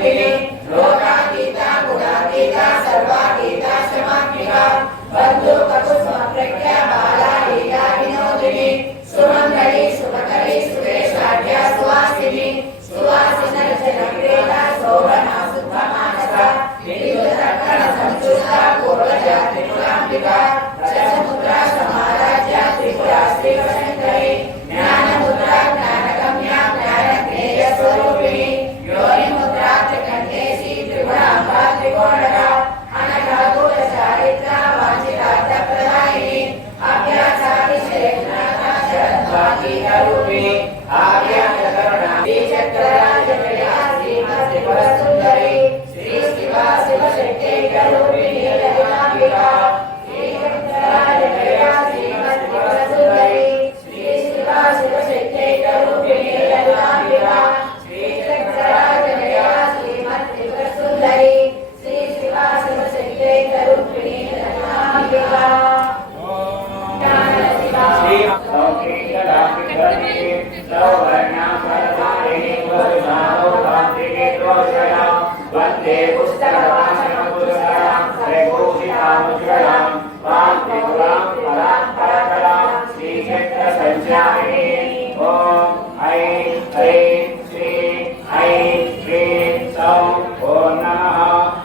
नर्तिनी लोकातीता गुणातीता सर्वातीता समात्मिका बंधु ककुस्म प्रज्ञा बाला लीला विनोदिनी सुमंगली शुभकरी सुरेशाढ्या सुवासिनी सुवासिनी जनप्रियता शोभना सुखमानसा विद्युतर्कण संचुष्टा पूर्वजा त्रिपुरांबिका रजमुद्रा समाराज्या त्रिपुरा श्रीवशंकरी ज्ञानमुद्रा ज्ञानगम्या ज्ञानज्ञेय स्वरूपिणी योनिमुद्रा त्रिकण्ठेशी त्रिपुरांबा त्रिकोणगा अनघातूल चारित्रा वाञ्छितार्थप्रदायिनी अभ्यासातिशयज्ञाता शरद्वागीतरूपिणी आज्ञाचकरुणा श्रीचक्रराजप्रिया श्रीमत्त्रिपुरसुन्दरी श्री शिवा शिवशक्तिरूपिणी ललिताम्बिका श्रीचक्रराजप्रिया श्रीमत्त्रिपुरसुन्दरी श्री शिवा शिवशक्तिरूपिणी ललिताम्बिका श्रीचक्रराजप्रिया श्रीमत्त्रिपुरसुन्दरी श्री शिवा शिवशक्तिरूपिणी ललिताम्बिका वंदे पुस्तकवाचन पुस्तकं त्रिभूषितामुज्ज्वलं वां त्रिपुरां परां पराकरां श्रीक्षेत्र संचारिणी ओम ऐं ह्रीं श्रीं ऐं ह्रीं सौं ओम नमः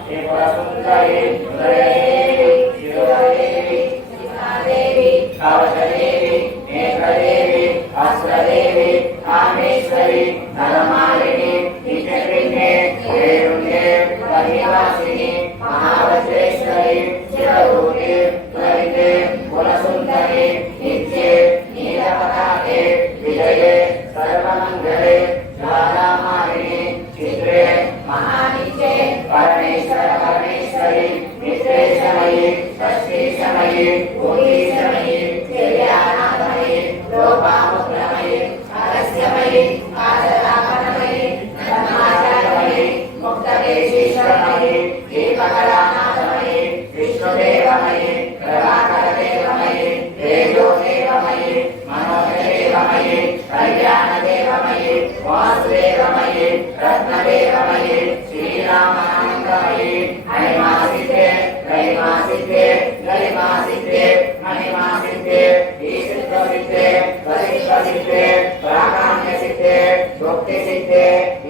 त्रिपुरसुन्दरी सुन्दरी शिरोदेवी सीतादेवी कवचदेवी नेत्रदेवी अस्त्रदेवी कामेश्वरी नरमालिनी नित्यकृष्णे रेणुके कलिवासिनी महावज्रेश्वरी चिररूपे त्वरिते कुलसुन्दरी नित्ये नीलपताके विजये सर्वमङ्गले ज्वालामालिनी चित्रे महानित्ये परमेश्वर परमेश्वरी नित्रेशमयी षष्ठीशमयी भूतीशमयी जयानाथमयी लोपामुद्रमयी अगस्त्यमयी कालरापणमयी धर्माचारमयी मुक्तकेशीश्वरमयी दीपकलानाथमयी विष्णुदेवमयी प्रभाकरदेवमयी तेजोदेवमयी मनोजदेवमयी कल्याणदेवमयी वासुदेवमयी रत्नदेवमयी श्रीरामानन्दमयी हरिमासिते गरिमासिते गरिमासिते महिमासिते ईशित्वसिते वसिष्ठसिते प्राकाम्यसिते भुक्तिसिते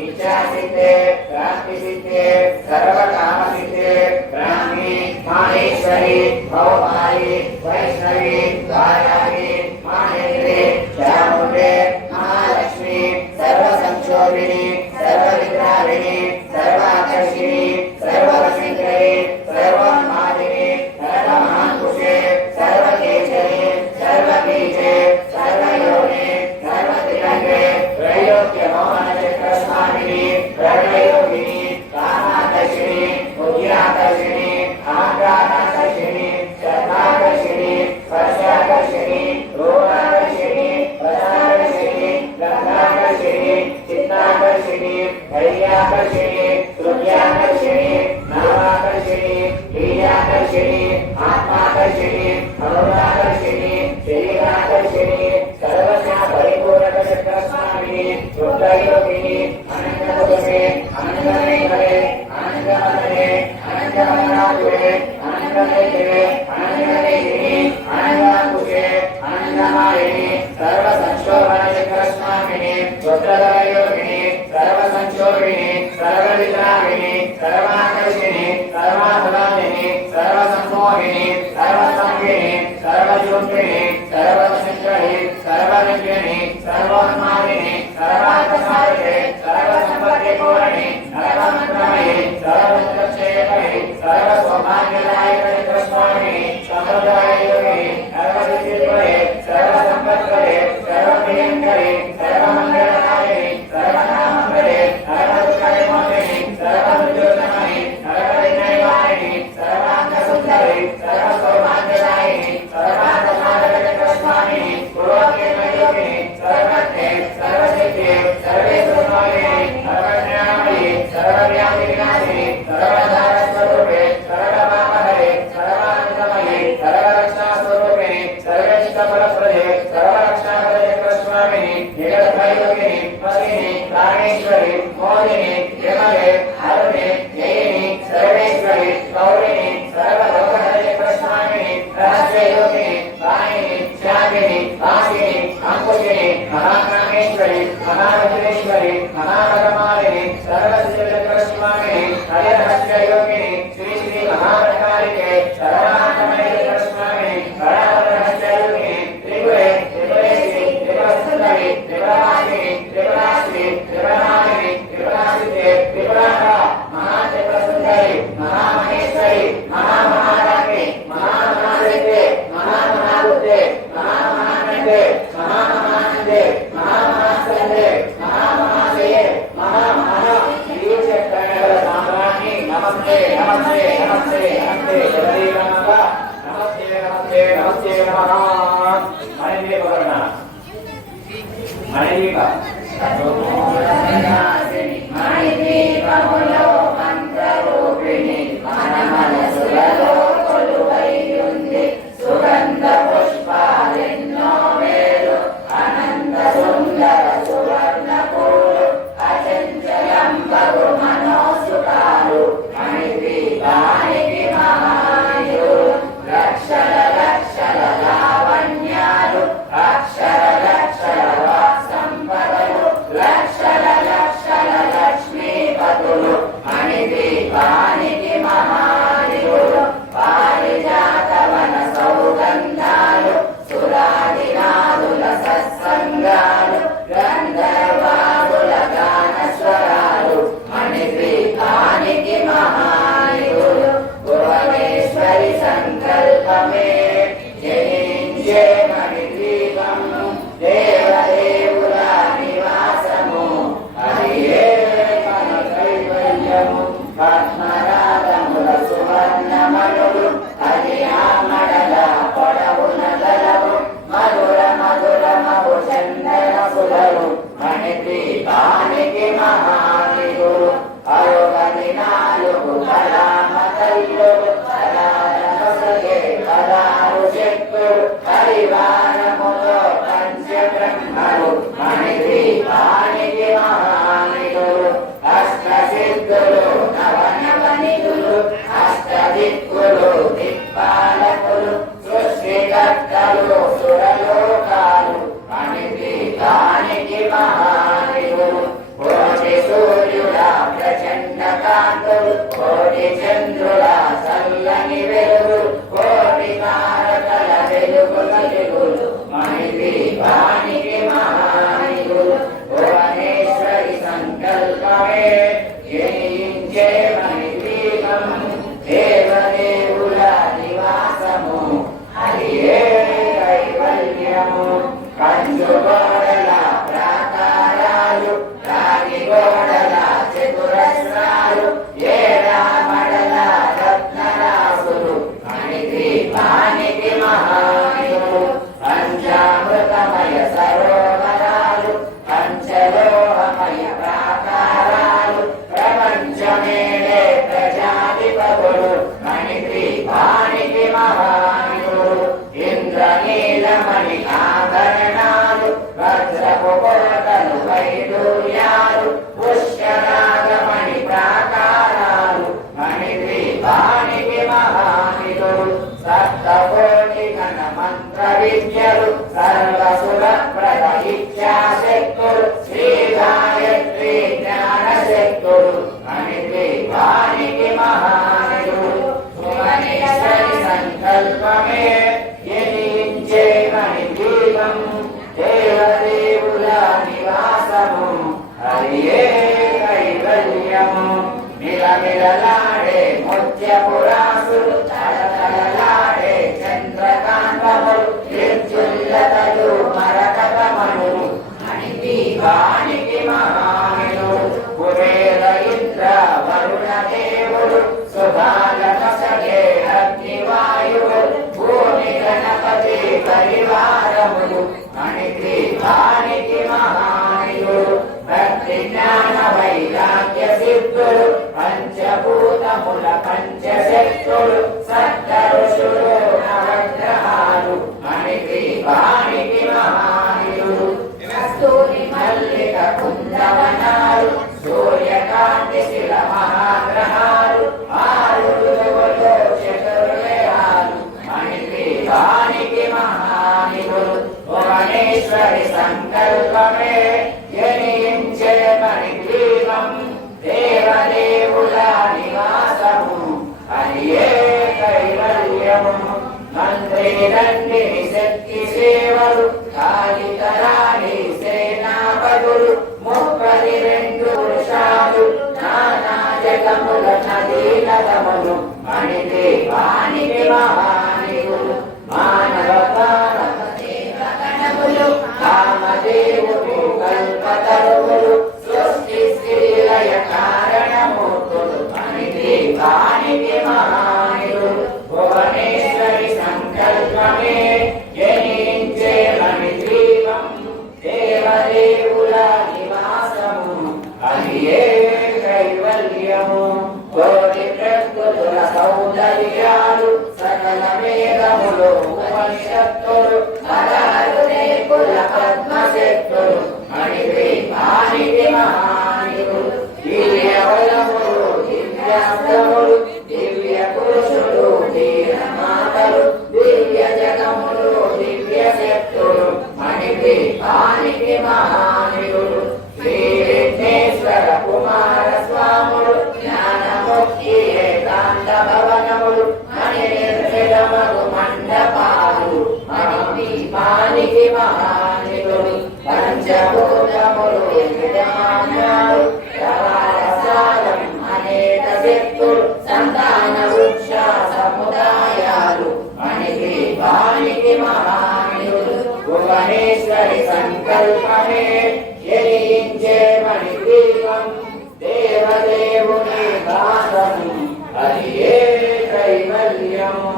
इच्छासिते प्राप्तिसिते सर्वकामसिते ब्राह्मी माहेश्वरी भवमायी वैष्णवी वाराही माहेन्द्री चामुण्डे महालक्ष्मी सर्वसंक्षोभिनी सर्वविद्राविणी सर्वाकर्षिणी सर्ववशीकरी सर्वोन्मादिनी सर्वमहांकुशे सर्वकेशरी सर्वबीजे सर्वयोने सर्वत्रिरङ्गे त्रैलोक्यमोहनचक्रस्वामिनी प्रणयोगिनी कामाकर्षिणी बुद्ध्याकर्षिणी आकाराकर्षिणी शताकर्षिणी स्पर्शाकर्षिणी रूपाकर्षिणी रसाकर्षिणी गन्धाकर्षिणी चित्ताकर्षिणी धैर्याकर्षिणी श्रुत्याकर्षिणी नामाकर्षिणी लीलाकर्षिणी आत्माकर्षिणी अमृताकर्षिणी शरीराकर्षिणी सर्वस्या परिपूर्णकचक्रस्वामिनी रुद्रयोगिनी अनन्तकुटुम्बे अनन्तनेकरे अनन्तमदने अनन्तमनाकुरे अनन्तनेत्रे अनन्तनेत्रिणी अनन्ताकुशे अनन्तमालिनी सर्वसंक्षोभनचक्रस्वामिनी रुद्रयोगिनी सर्वसंक्षोभिनी सर्वविद्राविणी सर्वाकर्षिणी सर्वासदादिनी सर्वसंमोहिनी सर्वसंगिनी सर्वज्योतिनी सर्ववशिष्ठिनी सर्वविद्यिनी सर्वोन्मादिनी सर्वार्थसाधिके सर्वसम्पत्तिपूरणी सर्वमन्त्रमयी सर्वमित्रक्षेपणी सर्वसौभाग्यदायकचक्रस्वामिनी समृद्धयोगिनी सर्वविद्युत्परे सर्वसम्पत्परे सर्वप्रियङ्करी सर्वमङ्गलदायिनी सर्वनामप्रदे सर्वदुःखविमोचिनी सर्वमृत्युशमनी सर्वविघ्ननिवारिणी सर्वाङ्गसुन्दरी सर्वसौभाग्यदायिनी सर्वार्थसाधकचक्रस्वामिनी पूर्वज्ञयोगिनी सर्वज्ञे सर्वसिद्धे सर्वेश्वरमयिनी सर्वज्ञानमयी सर्वव्याधिविनाशिनी सर्वधारस्वरूपे सर्वपापहरे सर्वानन्दमयी सर्वरक्षास्वरूपिणी सर्वेष्टफलप्रदे सर्वरक्षापदचक्रस्वामिनी निगतभयोगिनी पदिनी प्राणेश्वरी मोदिनी विमले करुणे जयिनी सर्वेश्वरी गौरिणी सर्वलोकहरे प्रश्वामिनी रहस्ययोगिनी वाहिनी श्यामिनी वासिनी अंकुशिनी महाकामेश्वरी महारुद्रेश्वरी महाबलमालिनी सर्वसिद्धिप्रश्वामिनी हरिरहस्ययोगिनी श्री श्री महाप्रकारिके सर्वान्तमये प्रश्वामिनी परापरहस्ययोगिनी त्रिपुरे त्रिपुरेश्वरी त्रिपुरसुन्दरी त्रिपुरासिनी त्रिपुराश्री त्रिपुरामालिनी त्रिपुरासिद्धे त्रिपुराका महात्रिपुरसुन्दरी महामहेश्वरी महामहाराज्ञी महामहासिद्धे महामहाबुद्धे महामहानन्दे महामहानन्दे महामहासन्दे महामहाशये महामहा श्रीचक्रणवर साम्राज्ञी नमस्ते नमस्ते नमस्ते नमस्ते शबरी नमः नमस्ते नमस्ते नमस्ते नमः मणिदीप करना मणिदीप మణిదీపములో మంత్రరూపిణి మన మనసులలో కొలువై ఉంది సుగంధ పుష్పాలెన్నో వేలు అనంత సుందర సువర్ణ పూలు అచంచలంబగు మనోసుఖాలు మణిదీపానికి మహాయులు లక్షల లక్షల లావణ్యాలు అక్షర లక్షల సంపదలు లక్షల లక్షల లక్ష్మీపతులు మణిదీపానికి మహాయులు పారిజాతవన సౌగంధాలు సురాదినాదుల సత్సంగాలు గంధర్వాదుల గానస్వరాలు మణిదీపానికి మహాయులు భువనేశ్వరి సంకల్పమే జయించే మణిదీపం దేవదేవుల నివాసము హరియే మన కైవల్యము పద్మరాగముల సువర్ణమణులు అది ఆ మడల పొడవున గలవు మధుర మధురమవు చందన సుధరు మణిదీపానికి మహానిగురు అరుగని నాలుగు కళామతల్లు కళారసగే పదారు శక్తులు పరివారములో పంచబ్రహ్మలు మణిదీపానికి మహానిగురు అష్టసిద్ధులు నవనవనిధులు అష్టదిక్కులు దిక్పాలకులు సృష్టికర్తలు సురలోకాలు మణిదీపానికి మహానిగురు కోటి సూర్యుల ప్రచండ కాంతులు కోటి చంద్రుల చల్లని వెలుగులు కోటి తారకల వెలుగుల వెలుగులు మణిదీపానికి మహానిగురు భువనేశ్వరి సంకల్పమే జయించే మణిదీపం దేవదేవుల నివాసము హరియే కైవల్యము కంచుగోడల ప్రాకారాలు రాగి గోడల చతురస్రాలు ఏడామడల రత్నరాసులు మణిదీపానికి మహాయులు పంచామృతమయ సరోవరాలు పంచలోహమయ ప్రాకారాలు ప్రపంచమేలే ప్రజాధిపతులు మణిదీపానికి మహాయులు ఇంద్రనీలమణి ఆభరణాలు వజ్రపు కోటలు వైడూర్యాలు పుష్కరాగమణి ప్రాకారాలు మణిదీపానికి మహానిధులు సప్తకోటి గణ మంత్ర విద్యలు సర్వసురప్రద ఇచ్ఛాశక్తులు శ్రీ గాయత్రి జ్ఞానశక్తులు మణిదీపానికి మహానిధులు భువనేశ్వరి సంకల్పమే జయించే మణిదీపం దేవదేవుల నివాసము హరియే కైవల్యము నిలమిలలాడే ముత్యపురాసులు తలతలలాడే చంద్రకాంతములు నిర్జుల్లతలు మరకతమణులు మణిదీపానికి మహాయులు కుబేర ఇంద్ర వరుణ దేవుడు సుభాలకసగే అగ్నివాయువు భూమి గణపతి పరివారములు మణిదీపానికి మహాయులు భక్తి జ్ఞాన వైరాగ్య సిద్ధులు పంచభూతముల పంచశక్తులు సప్త ఋషులు నవగ్రహాలు మణిదీపానికి మహాయులు కస్తూరి మల్లిక కుందవనాలు సూర్యకాంతి శిల మహా నవగ్రహాలు 6 ఋతువులు చతుర్వేదాలు మణిగ్రీవానికి మహానిధులు భువనేశ్వరి సంకల్పమే జనించే మణిగ్రీవం దేవదేవుల నివాసము అది ఏ కైవల్యము మంత్రి దండిని శక్తి సేవలు కాళికరాణి సేనాపతులు 32 పురుషాలు నానా జగముల నదీనదములు మణిగ్రీవానికి మహానిధులు మానవ గణములు కామదేవుడు కల్పతరువులు సృష్టి స్థితిలయ కారణమూర్తులు మణిగ్రీవానికి మహానిధులు భువనేశ్వరి సంకల్పమే జనించే మణిగ్రీవం దేవదేవుల నివాసము అది ఏ కైవల్యము కోటి ప్రకృతుల సౌందర్యాలు సకల వేదములు ఉపనిషత్తులు 16 నేర్పుల పద్మశక్తులు మణిగ్రీవానికి మహానిధులు దివ్య బలములు దివ్యాస్త్రములు దివ్య పురుషులు ధీరమాతలు దివ్య జగములు దివ్య శక్తులు మణిగ్రీవానికి మహానిధులు శ్రీ విఘ్నేశ్వర కుమార స్వాములు జ్ఞానముక్తి ఏకాంత భవనములు మణినిర్మితమగు మండపాలు మణిగ్రీవానికి మహానిధులు పంచభూతములు విద్యమానాలు ప్రవాసాలం అనేక శక్తులు సంతాన వృక్ష సముదాయాలు మణిగ్రీవానికి మహానిధులు భువనేశ్వరి సంకల్పమే జనించే మణిగ్రీవం దేవదేవుని దాసము అది ఏ కైవల్యము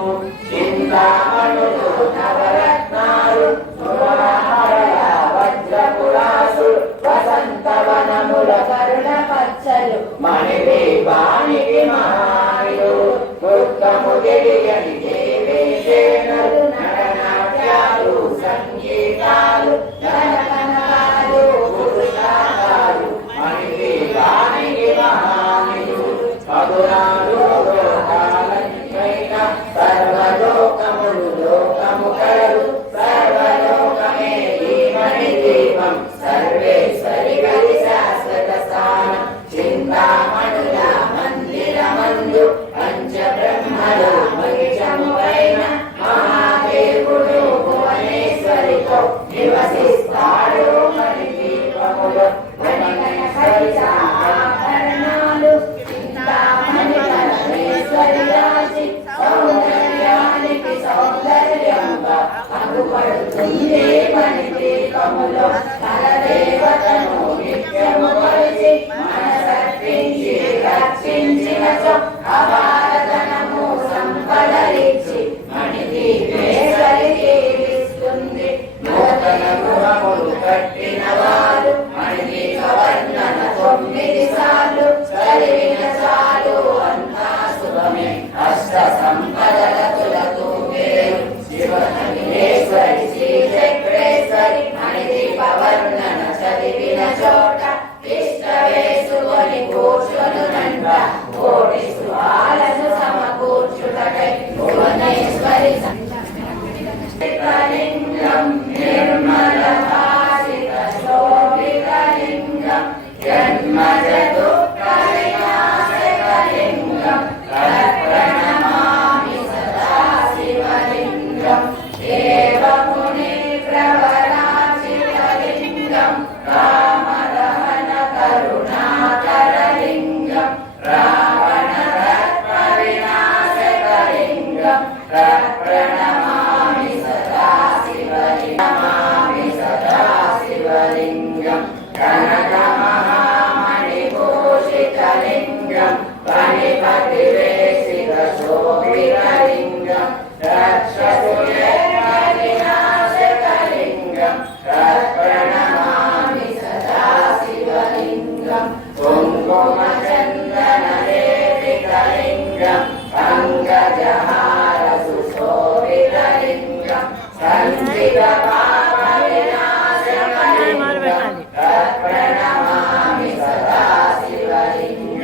చింతామణులు నవరత్నాలు సువర్ణమరల వజ్రపురాసు వసంతవనముల కరుణ పచ్చలు మణిగ్రీవానికి మహానిధులు దుర్గము తెలియని దేవీ సేనలు నరనాట్యాలు సంగీతాలు ధనకనకాలు పురుషాలు మణిగ్రీవానికి మహానిధులు మధురాలు లోకాలైన సర్వలోకములు లోకము కలరు సర్వలోకమే ఈ మణిగ్రీవం సర్వేశ్వరి గది శాశ్వత స్థానం చింతామణుల మందిరమందు పంచబ్రహ్మల మహిషముపైన మహాదేవుడు భువనేశ్వరితో నివసి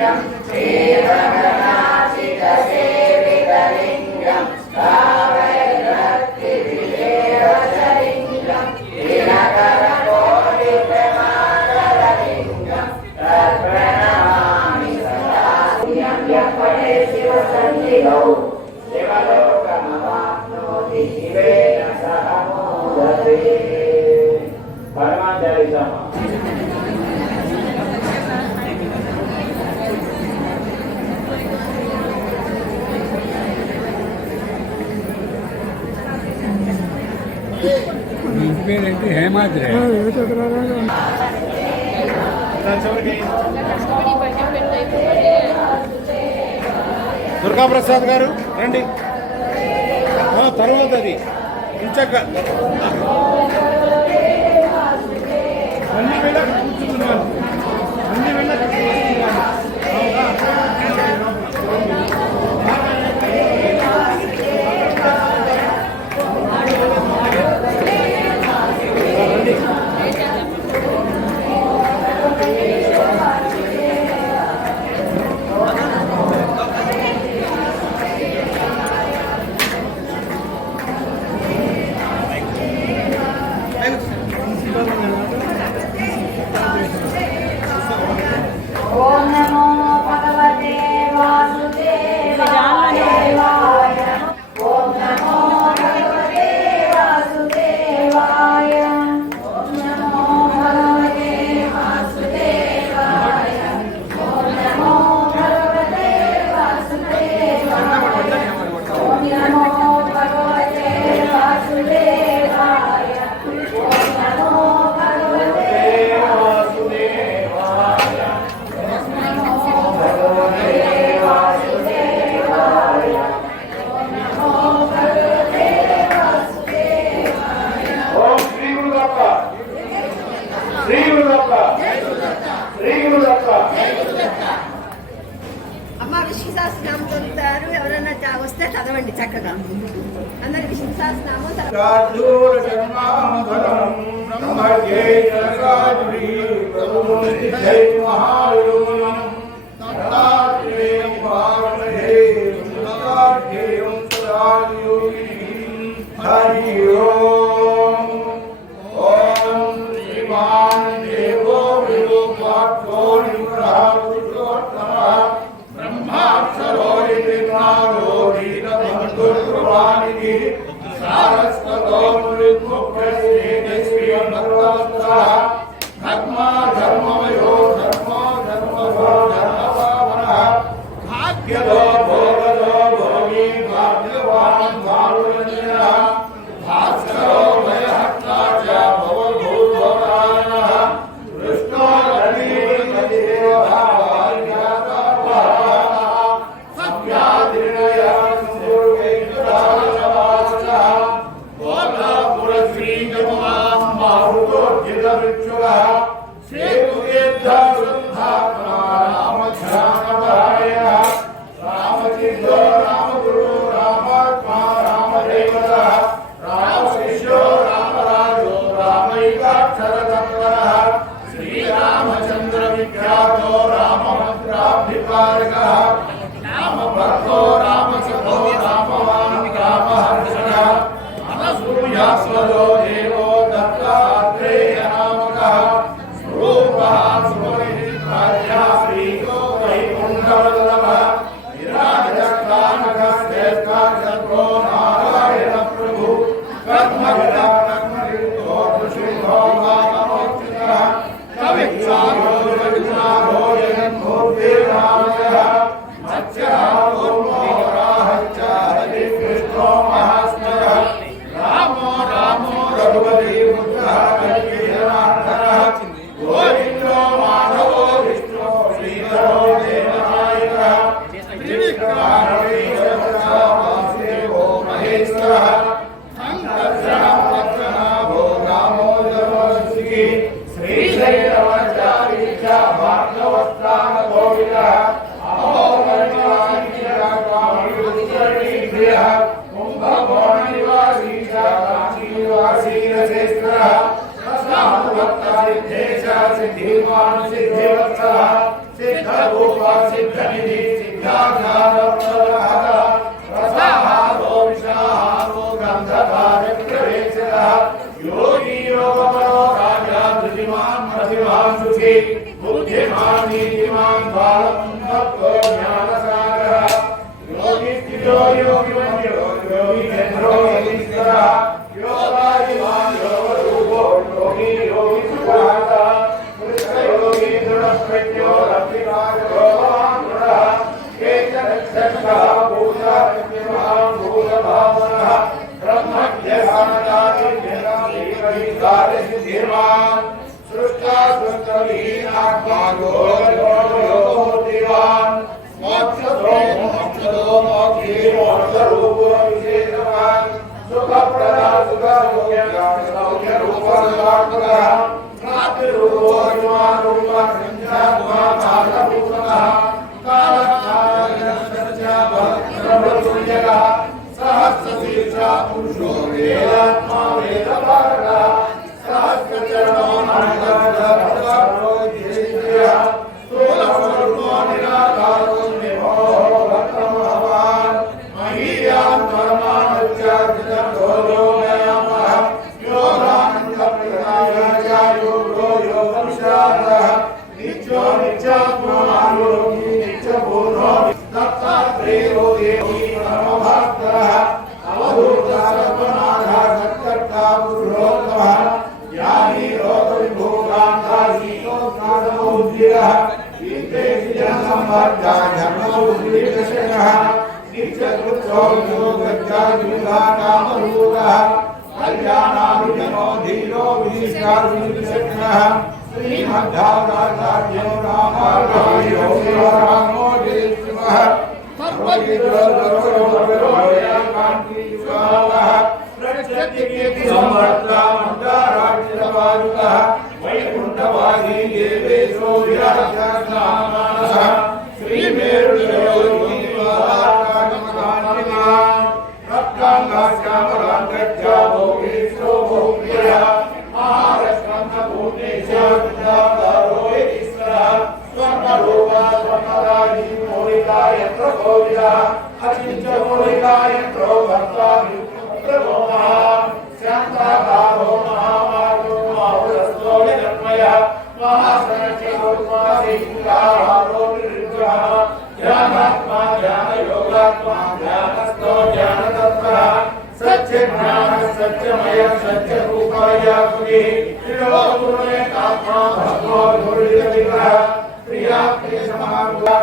लिंगं श्रीरमणाचितसेवितलिङ्गं भावैर्भक्तिविदेवसलिङ्गं दिनकरकोटिप्रमाणलिङ्गं तत्प्रणमामि सदा यः पठे शिवसन्निधौ शिवलोकमवाप्नोति शिवेन सह मोदते। ఇంటి పేరేంటి? హేమాద్రి. దుర్గాప్రసాద్ గారు రండి. తర్వాత అది ఇంచక్క అన్ని వేళ కూర్చున్నాను, అన్ని వేళ ఓం నమో భగవతే వాసుదేవాయ. ఓం నమో భగవతే వాసుదేవాయ. ఓం నమో భగవతే వాసుదేవాయ. ఓం నమో భగవతే వాసుదేవాయ. ఓం నమో భగవతే వాసుదేవాయ. ఓం నమో భగవతే అమ్మ విష్ణుసహస్రనామం చదువుతారు. ఎవరైనా వస్తే చదవండి చక్కగా. అందరు విష్ణుసహస్రనామం హరి ఓం. ఓం శ్రీమాన్ దేవో విరూపాక్షో నిపుణోత్తమః బ్రహ్మాక్షరో నిర్నాదో వీరబంధుర్వాణిః సారస్వతో మునిముఖ్యశ్రేణిశ్రీ భగవతః ధర్మా ధర్మమయో ధర్మో ధర్మభో ధర్మపావనః భాగ్యదో భోగదో భోగి భాగ్యవాన్ భానురంజనః భాస్కరో భయహర్తా చ భవభూర్భవానః కృష్ణో రవిదేవదేవః సత్యాదినయః సంపూర్ణైకదానవాసః కోలాపురశ్రీజమాన్ మారుతోర్జితవృక్షుః సేతుతీర్థశుద్ధాత్మా రామధ్యానపరాయణः రామచిత్తో రామగురు రామాత్మా రామదేవతः రామశిష్యో రామరాజో రామైకాక్షరతత్పరः శ్రీరామచంద్ర విఖ్యాతో రామభద్రాభిపారకः రామభక్తో రామసఖో రామవాన్ రామహర్షణः అనసూయాస్వదో దేవో దత్తాత్రేయ నామకः స్వరూపः స్వరినిర్భార్యः శ్రీతో వైకుంఠవల్లభः విరాజస్థానకः శ్రేష్ఠో నారాయణ ప్రభు కర్మవిదా కర్మవిదో ఋషిభో భాగమోచితः కవిచారో రవిచారో జగన్మూర్తిర్నామయः మత్స్యः కూర్మో వరాహశ్చ హరికృష్ణో మహాస్మయः రామో రామో రఘుపతి పుత్రः కల్కిజనార్దనः గోవిందో మాధవో విష్ణో శ్రీధరో దేవనాయకः త్రివిక్రమణీయవచ వాసుదేవో మహేశ్వరः సంకర్షణపత్రనాభో దామోదరవశిఖి శ్రీశైలవచారీ చ భార్గవస్థానగోవిదः అహోమనివాసీయः కుంభకోణనివాసీ చ కాశీనివాసీ రసేశ్వరः ప్రసాదభక్తసిద్ధేశ సిద్ధిమాన్ సిద్ధివత్సలः సిద్ధరూప योगी योगपरो राजा धृतिमान् मतिमान् सुखी बुद्धिमान् नीतिमान् बालकं भक्तो ज्ञानसागरः योगी स्थितो योगिमन्यो योगी चन्द्रो योगीश्वरः योगादिवान् योगरूपो योगी योगी सुखाता योगी दृढप्रज्ञो लब्धिराजो भवान् दृढः केचनक्षत्रः भूतः भूतभावनः ब्रह्मज्ञानादिर्वान् सृष्टा सृष्टलीनात्मा योगयोगोदिवान् मोक्षदो मोक्षी मोक्षरूपो विशेषवान् सुखप्रदा सुखरूपः प्राप्तिरूपो युवारूपः सञ्जात्मा कालरूपः कालकालः सहस्रशीर्षा पुरुषो वेदात्मा वेदपारः सहस्रचरणो नामकर्ता स्थूलस्वरूपो निराकारो निर्मोहो भक्तमहान् महीयान् परमानच्चार्जितो नयामः योगानन्दप्रदाय योगो योगविशारदः नित्यो नित्यात्मा योगी नित्यपूर्णो दत्तात्रेयो देवी परमभक्तः अवधूतः सर्वनाथः सत्कर्ता पुरुषोत्तमः ज्ञानी लोकविभोगान्ताहीनोत्नादमोद्धिरः इन्द्रेन्द्रियसम्बद्धः धर्मोद्धिरशयः नित्यकृतो योगज्ञानविधानामरूपः कल्याणाभिजनो धीरो विशिष्टार्जुनशक्नः श्रीमद्भागवताख्यो रामायो रामो देवः वैकुण्ठवादी देवेशो सत्यमय सत्यरूपाय प्रिया प्रिय समानुगा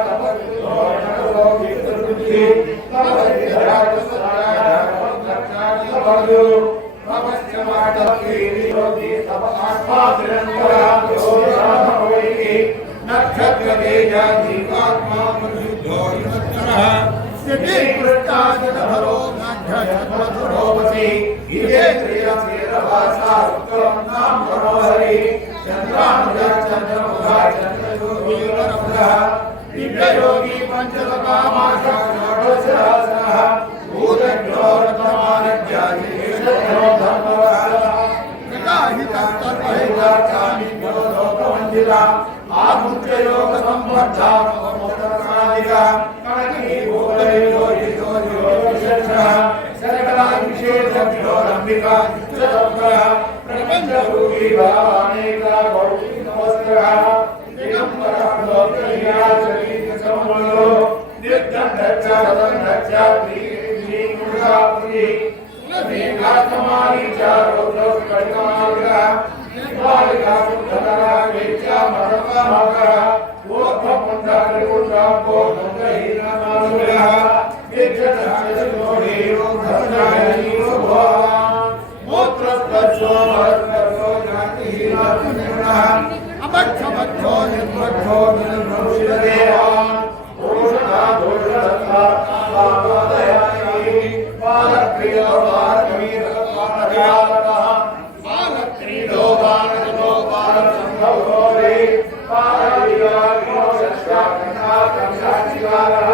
नक्षत्र तेजा जीवात्मा परिशुद्धो कृष्णाजनभरो नाढ्यधरोवती इहे त्रियस्येरवासा उत्तमं नाम मनोहरि चन्द्रानुजा चन्द्रमुखा चन्द्रयोगीवरप्रः दिव्ययोगी पञ्चलोकामाशा षोडशसहस्रः भूतज्ञो रत्नमानज्ञातिशो धर्मवः प्रकाशितस्तत्त्वहिताचामिभ्यो लोकवन्दिता आमुख्ययोगसम्बद्धा मोदनादिका सकलाभिषेकभ्यो प्रपंचरूपी भावानेका भौतिक नमस्कारः दिगंबरः लोकयाचरीतसमलो निर्गन्धच्चा श्रीमुखापुरी कुलदेवात्मानि च रौद्रकर्माग्रः बालिका सुन्दरा वेच्चा मरकामकः ओत्थपुण्डा बोधहीनमानुरः विद्यतः मूत्रस्पर्शो भरस्पर्शो जातिहीनः अबद्धबद्धो निर्बद्धो निर्भविष्यदेवान् दोषदा दोषदत्ता पादयानि बालक्रीडो बालकवीरपादयालकः बालक्रीडो बालजनो बालसंभवो रे बालवीराग्नो सस्याकन्नाकंसाचिकारः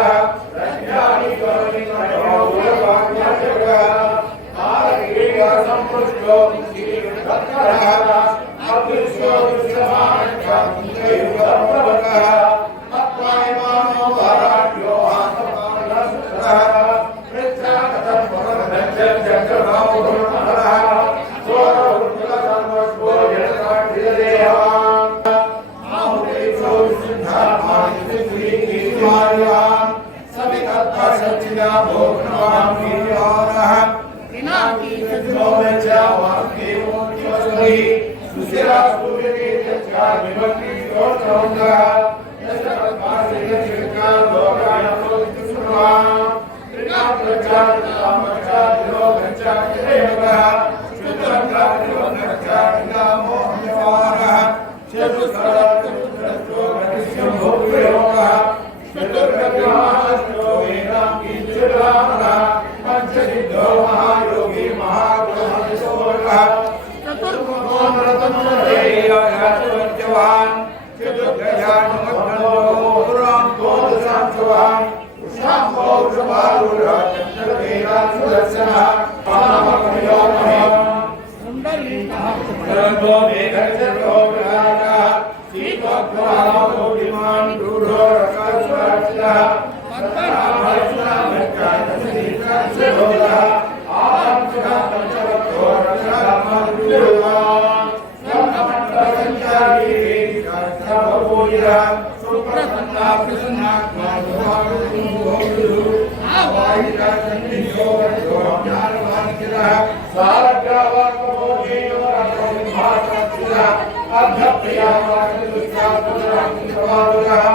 रज्ञानि करुणिमयो गुणवाक्यजगः बालक्रीडा सम्पुष्टो श्रीरत्नः अदृश्यो दृश्यमानः कुञ्जयुगः प्रवकः तत्त्वायमानो वाराढ्यो सत्यवान् सविकल्प सच्चिदा भोगवान् वीर्यवानः विनाकी सद्गोमचा वाक्ये मोक्षोऽस्ति सुशिरा सूर्यके तच्चा विभक्ति दोषोऽन्तः यस्यपासिक चिरका लोकाय प्रोत्सुवान् त्रिनात्रचा तामचा लोकचा केवलः शुद्धंका त्रिवंशचा नामो हन्यवानः चतुस्सहस्रतो घटिष्यं भोगयोगः चतुर्गतिमहाष्टो वेदां किञ्चिदानः पंचसिद्धो महायोगी महागुणः चतुर्मुखो नरतन्मदेयः चतुर्गयानुमग्नो पुरां गोदशांशवान् उषां पौषभारूढः चतुर्वेदां सुदर्शनः पानमकयोमहे ग्रन्थो मेघर्षतो विराजः सीतोग्रहालो विमान् रूढो रकासुराक्षः पत्तनाभरसुरामच्चादशदीर्घाक्षरोधः आरांशः पञ्चवक्तो रक्षामरुद्रवान् सम्मण्डलसञ्चारी वेदिकाक्षभूयः सुप्रसन्नाप्रसन्नात्मा भगवानुभोगुरु आवाहिता सन्निधो रक्षो ज्ञानवानिकरः सारग्रावाकभोजेयो रक्षोभिभाषाक्षरः अभ्यप्रियावाकदुष्टापुराक्षरवारुरः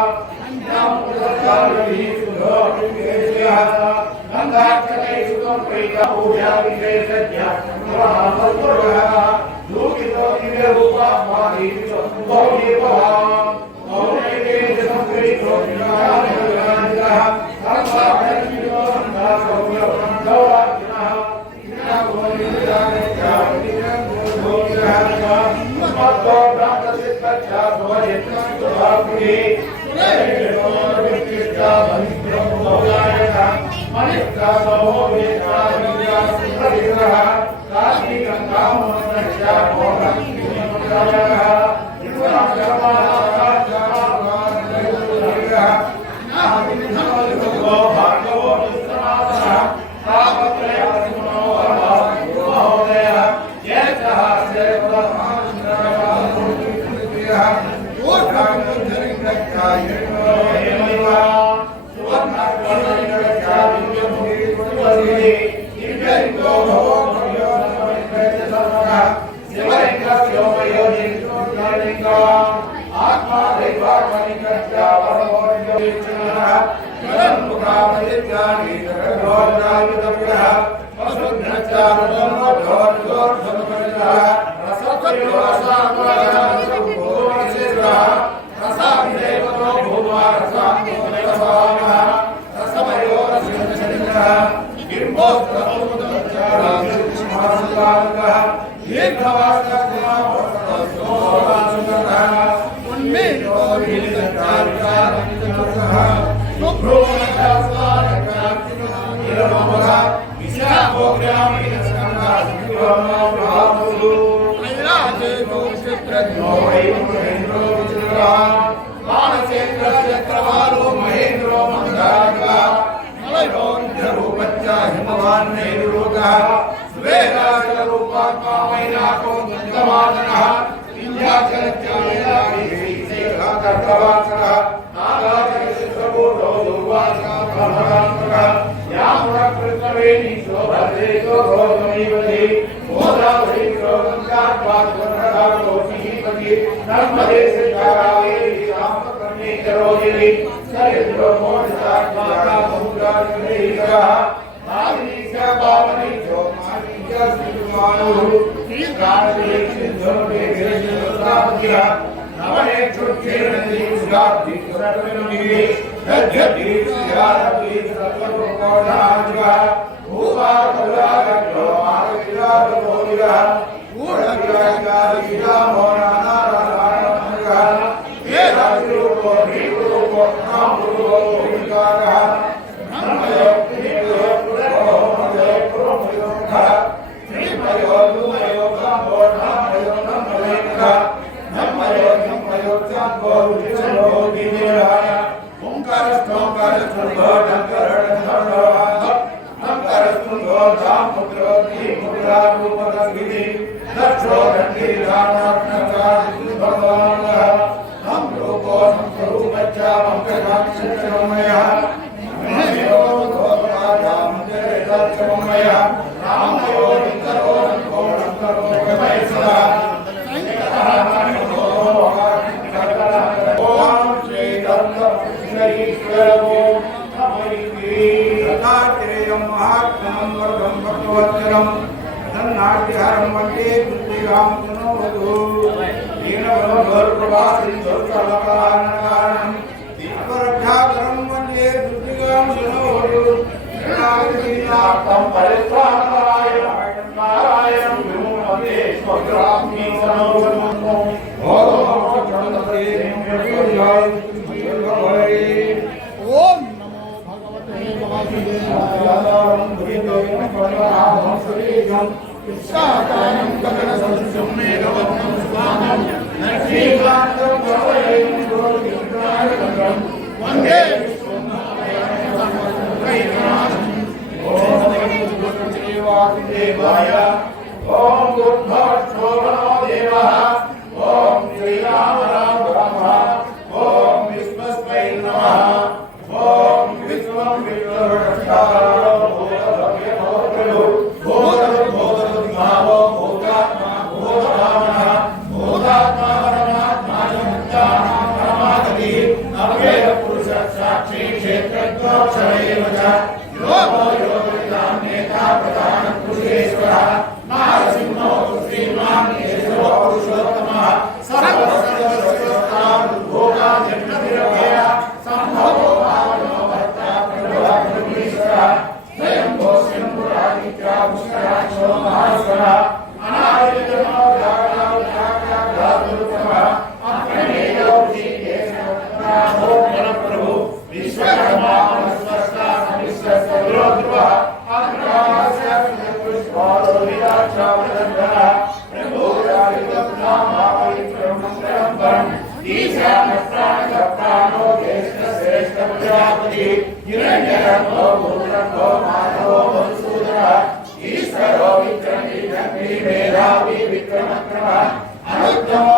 अन्यामुदर्शारभिः सुधोभिवेशयः गन्धाक्षरैः प्रीता पूजाभिषेकज्ञः महामल्पुरः दूकितो दिव्यरूपात्मादीतो भौर्यभवान् मौर्येकेश संक्रीतो विनायकः सर्वाभरणियो अन्धासौम्यो गौराज्ञः हम నాట్యహారం వంటే శ్రీరామచంద్రవధు కారణం దీపరక్షాకరం వంటే దుర్గాంశనవధు నారాయణం ఓం నమో భగవతే వాసుదేవాయ విశ్వాకారం గగన సంశం మేఘవర్ణం స్వామం లక్ష్మీకాంతం గౌరవం గోవిందాయ వందే వాసుదేవాయ ఓం గుర్భోర్ణో దేవః ఓం శ్రీరామ రామ రామ ఓం విశ్వస్మై నమః ఓం విశ్వం సాక్షి క్షేత్రక్షరేవ నేతా ప్రధాన పురుషేశ్వర నారసింహో శ్రీమాన్ పురుషోత్తమ సంభవో భావనో భర్త ప్రభుశ్వర స్వయంభో శంభురాదిత్య పుష్కరాక్షో మహేశ్వర అనాదిత్యమో ప్రభు విశ్వకర్మా ఈశ్వరో విక్రమీ విక్రమక్రమ అనుత్తమో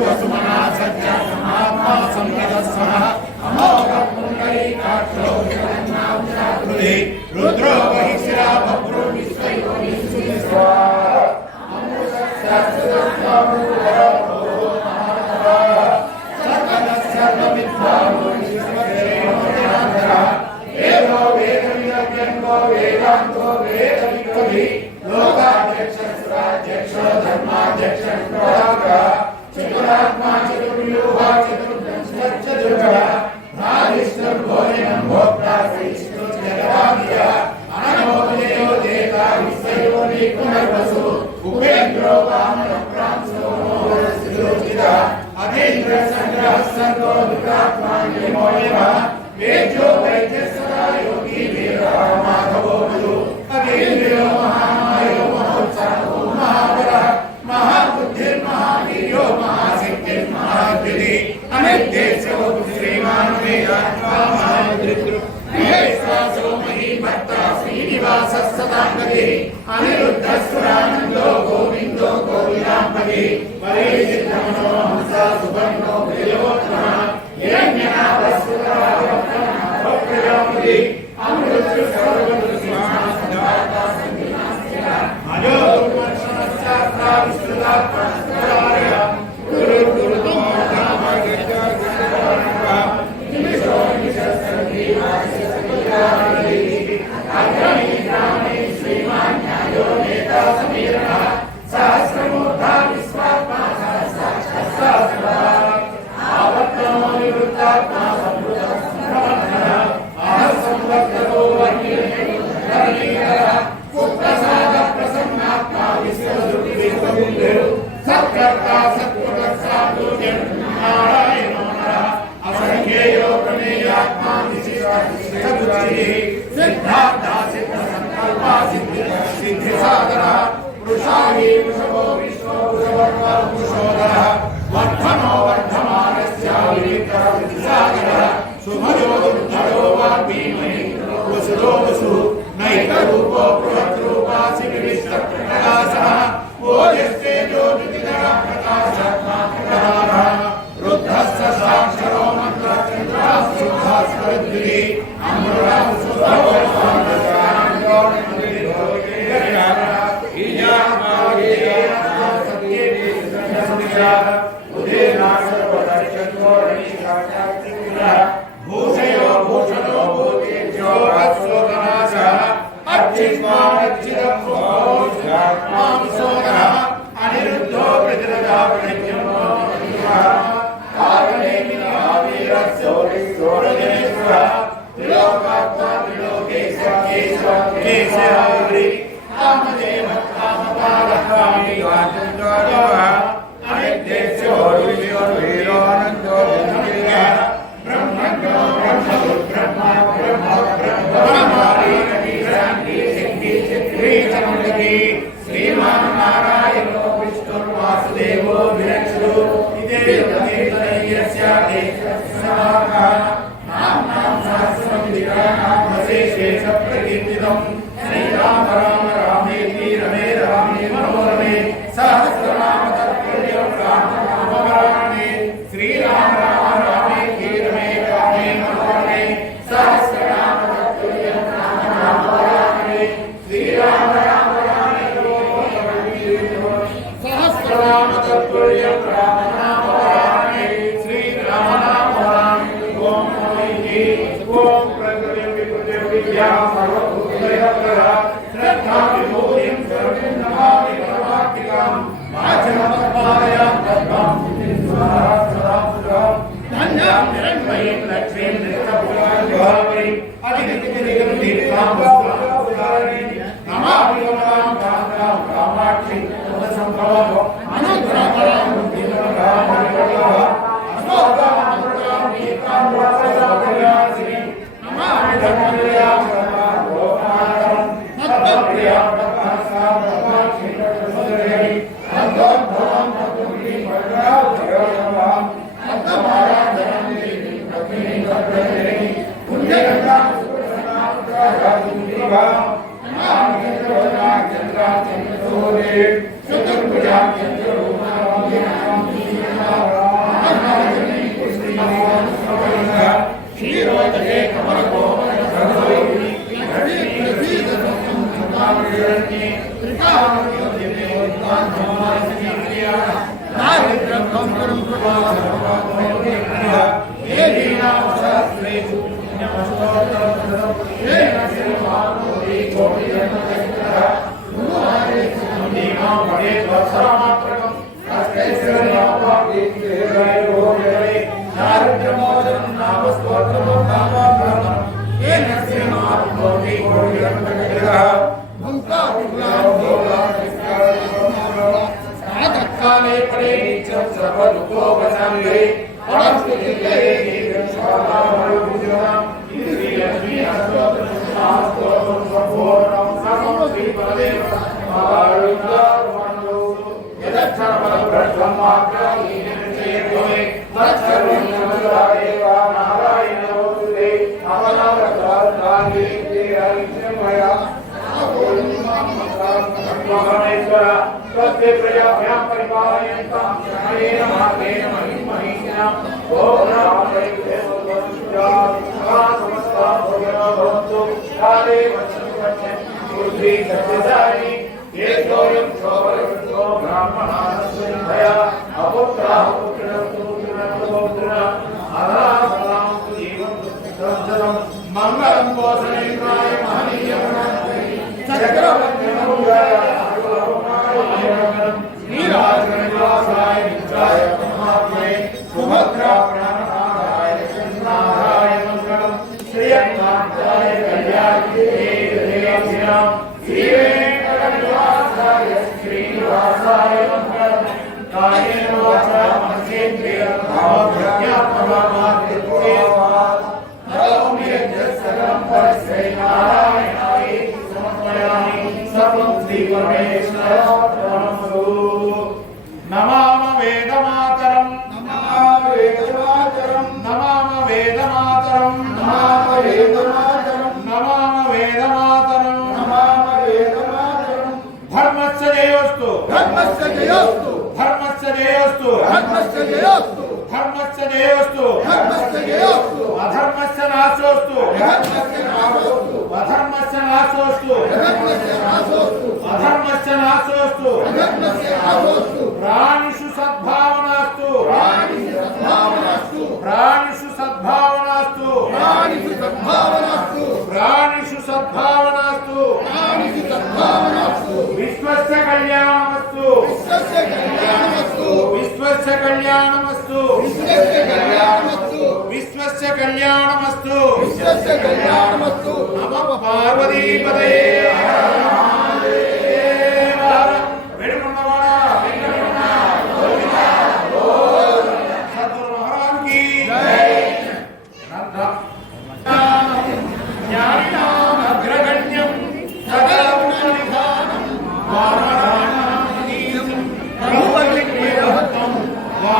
వసుమనా సత్య సమాత్మా సంపదస్వ రుద్రో బహిశిరా బభ్రో ఉపేంద్రో వామన ప్రాంశో అధీంద్ర సంగ్రహ సంతో దుర్గాత్మాన్యమోయమ వేద్యో వైద్య సదా యోగి వీర మాధవో మధు అధీంద్రో మహామాయో మహోత్సాహో మహావర మహాబుద్ధిర్మహావీర్యో మహాశక్తిర్మహాద్విధి అనిత్యేశో శ్రీమాన్ వేదాత్మా మహాదృతృ మహేశ్వాసో మహీభర్త శ్రీనివాస సదాంగతి అనిరుద్ధస్వరానందో గోవిందో గోవిదాంపతి పరీచితమనో హంస సువర్ణో ప్రియోత్తమ హిరణ్యనాభస్వరావప్రయాపతి అమృతృ సర్వృతృ సింహాసనాతా సంగీనాస్య అజో దుర్వర్షణశాస్త్ర విశ్రుతాత్మస్వరాయ గురు గురుతో సహస్రమూర్ధా విశ్వాత్మా సహస్రాత్మా ఆవర్తనో నివృత్తాత్మా సంవృత సంభవన ఆసంవక్తతో వర్ణీకర సుప్రసాద ప్రసన్నాత్మా విశ్వదుర్తి విశ్వబుద్ధు సత్కర్తా సత్కృతస్సాధు నారాయణో నరః అసంఖ్యేయో ప్రమేయాత్మా విశిష్టబుద్ధి సిద్ధార్థ సిద్ధ సంకల్ప సిద్ధి సాగర వృషాహి వృషభో విశ్వ వృషభ వృషోదర श्रीराम राम रामेति रमे रामे मनोरमे सहस्रनाम तत्पुण्यं रामनामवराणे श्रीराम राम रामेति रमे रामे मनोरमे सहस्रनाम तत्पुण्यं रामनामवराणे श्रीराम राम रामेति सहस्रनाम तत्पुण्यं रामनामवराणे श्रीराम नाम वराणे ओम नमः ओम प्रकृति विकृति विद्या श्रद्धा विभूतिं सर्वं नमामि परमात्मिकां माचमत्पादयां तत्त्वं धन्यां निरन्मयीं लक्ष्मीं नित्यपुराणि अधिनित्यनिगमदीर्घां वस्त्रावतारिणीं नमामि कमलां कान्तां कामाक्षीं तमसंभवतो अनुग्रहां दीनरामरिवल्लभा अस्मदामृतां गीतां वासवदयासि नमामि धर्मनिलयां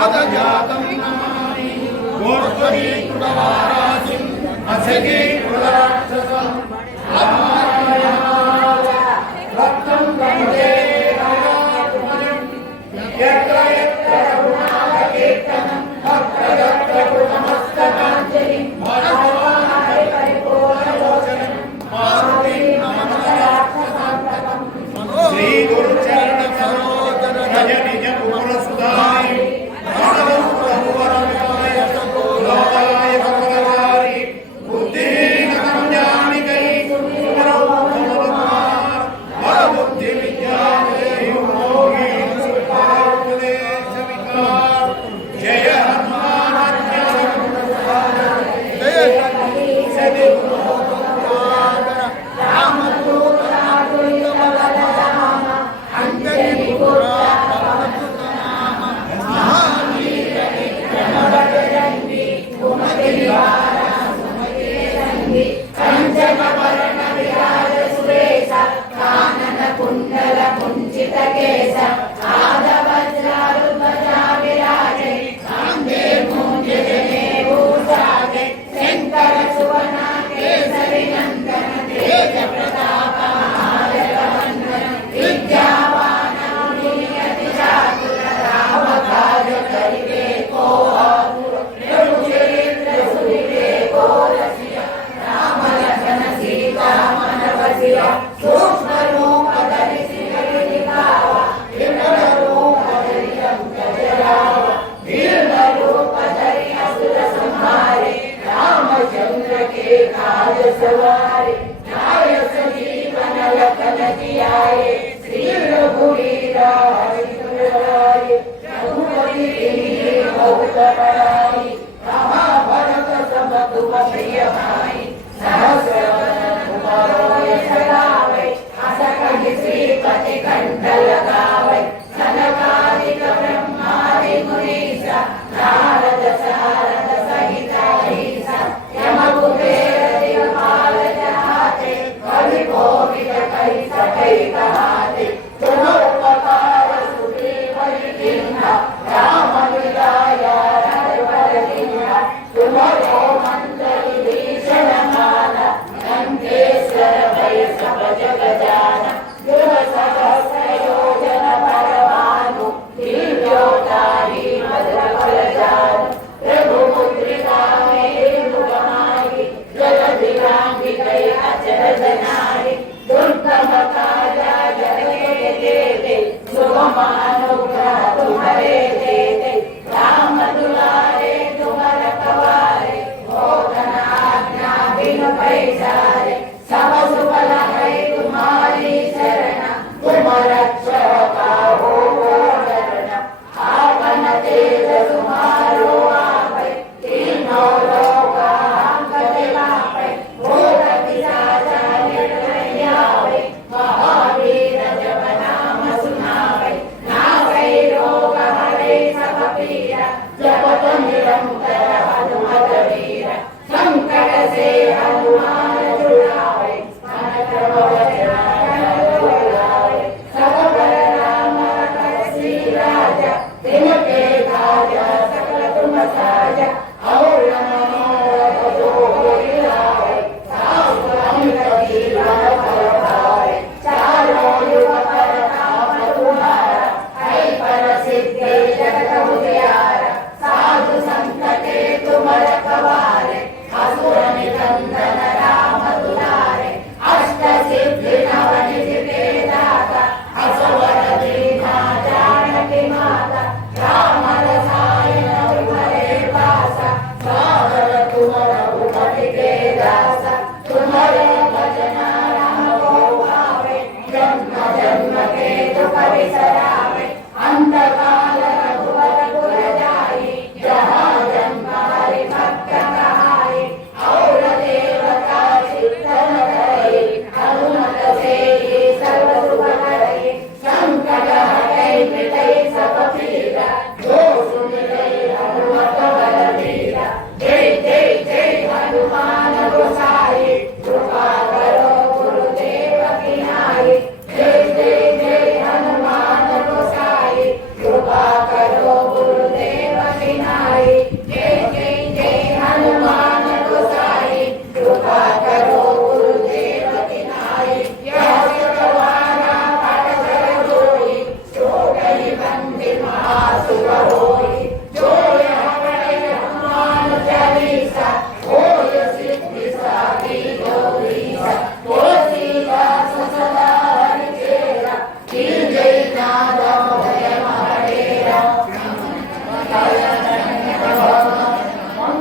वादजातं नमामि तुम्हारे राम दुलारे तुम रखवारे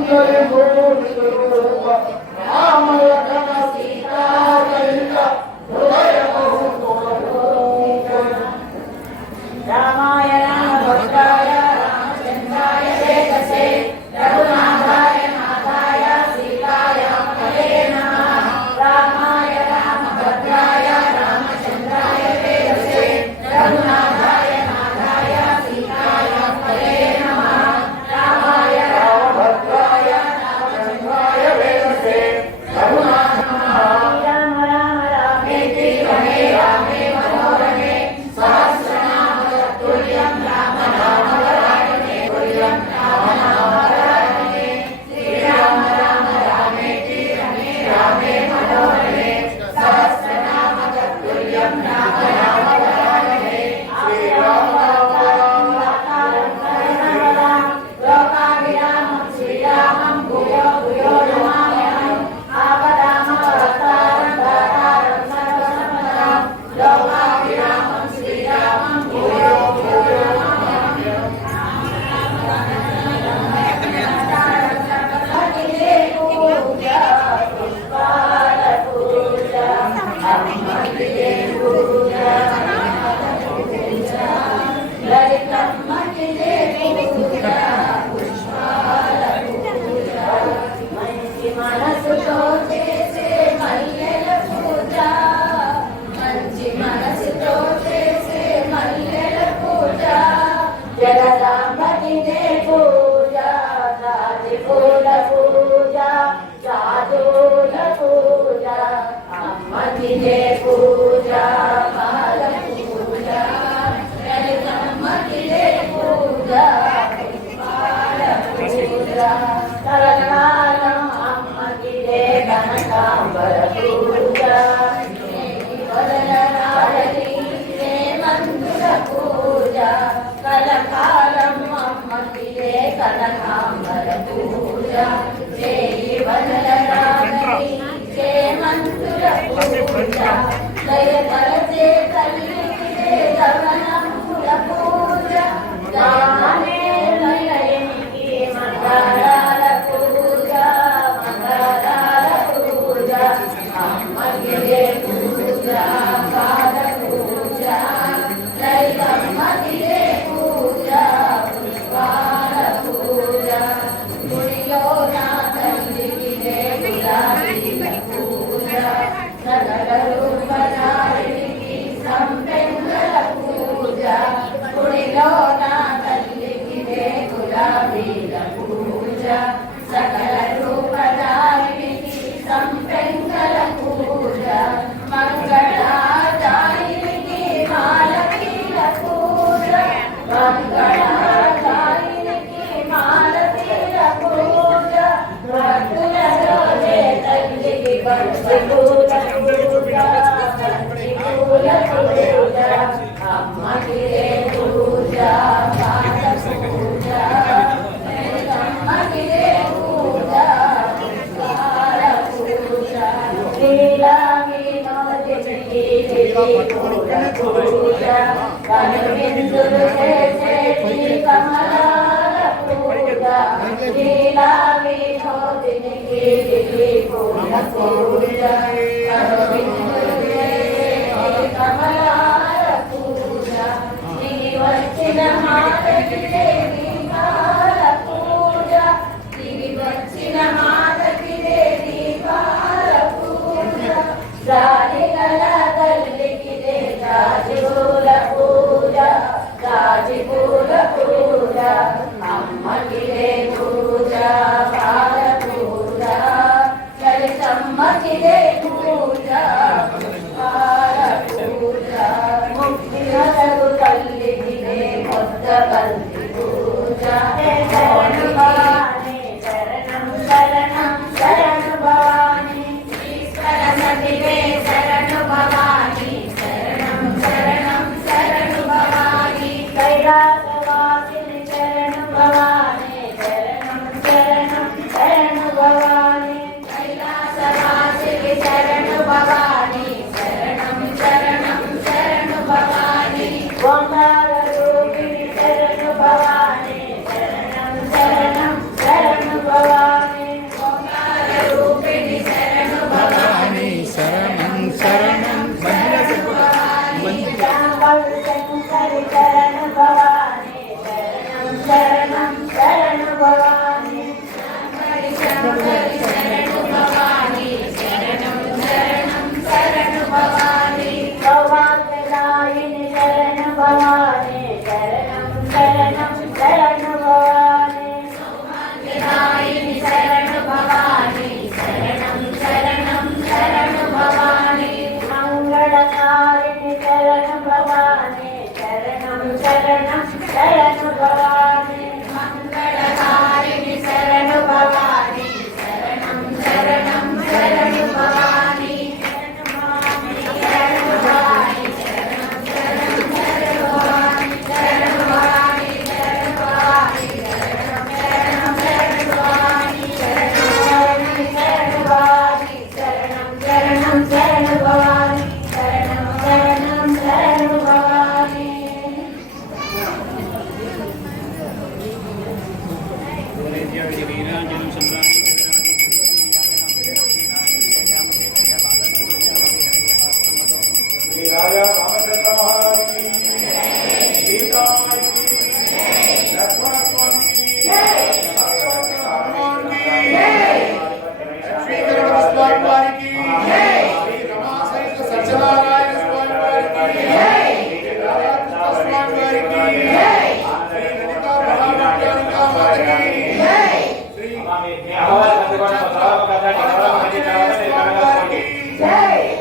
సుందరి గోవింద రూప రామయ కన సీతా కైక హృదయ రామాయ రామభద్రాయ రామచంద్రాయ వేదసే రఘునాథాయ నాథాయ సీతాయ పదే నమః. రామాయ రామభద్రాయ రామచంద్రాయ వేదసే రఘునాథాయ నాథాయ సీతాయ పదే నమః. రామాయ రామభద్రాయ రామచంద్రాయ వేదసే రఘునాథాయ రామ రామ రామేతి రమే రామే మనోరమే సహస్రనామ తత్తుల్యం రామ నామ వరాననే తుల్యం రామ నామ వరాననే. శ్రీరామ రామ రామేతి రమే రామే మనోరమే సహస్రనామ తత్తుల్యం రామ నామ వరాననే. లోకాభిరామం శ్రీరామం భూయో భూయో నమామ్యహం. ఆపదామపహర్తారం దాతారం సర్వసంపదాం. లోకాభిరామం శ్రీరామం భూయో భూయో నమామ్యహం. అఖిలే పూజ పుష్పాల పూజ అఖిలే పూజ లలితమ్మకిలే పూజ పుష్పాల పూజ మంచి మనసుతో చేసే మల్లెల పూజ మంచి మనసుతో చేసే మల్లెల పూజ జగదాంబకిదే పూజ జాజి పూల పూజ జాజుల పూజ అమ్మకిదే పూజ పాల పూజ లలితమ్మకిదే పూజ పుష్పాల పూజ కలకాలం అమ్మకిదే కనకాంబర పూజ వదలరాడని మందుల పూజ కలకాలం అమ్మకిదే కనకాంబర పూజ చేయి వదలరాడని మందుల పూజ దయ తలచే తల్లికిదే గగనముల పూజ దానే లయనికి మంగళాల పూజ మంగళాల పూజ అమ్మకిదే పూజ పాద పూజ లలితమ్మకిదే పూజ పుష్పాల పూజ గుడిలో నా తల్లికిదే గులాబీల పూజ సకల రూపధారిణికి సంపెంగళ పూజ గుడిలో నా తల్లికిదే గులాబీల పూజ సకల రూపధారిణికి సంపెంగళ పూజ మంగళాదాయినికి మాలతీల పూజ మంగళాదాయినికి మాలతీల పూజ భక్తులలోనే తల్లికి బంతి పూల పూజ బంతి పూల పూజ అమ్మకిదే పూజ పాద పూజ అమ్మకిదే పూజ పుష్పాల పూజ లీలా వినోదినికి పూల పూజ కనువిందులు చేసేటి కమలాల పూజ లీలా వినోదినికి పూల పూజ కనువిందులు చేసేటి కమలాల పూజ దిగి వచ్చిన మాతకి దీపాల పూజ దిగి వచ్చిన మాతకి దీపాల పూజ జాలిగల తల్లికిదే జాజిపూల పూజ జాజిపూల పూజ అమ్మకిదే పూజ పాద పూజ లలితమ్మకిదే పూజ పుష్పాల పూజ ముక్తి నగరు తల్లికిదే మొత్త కల్లి పూజ మీ అమ్మవారి అందుకోండి గౌరవ కదండి గౌరవ కట్టి తర్వాత మీరు కడగండి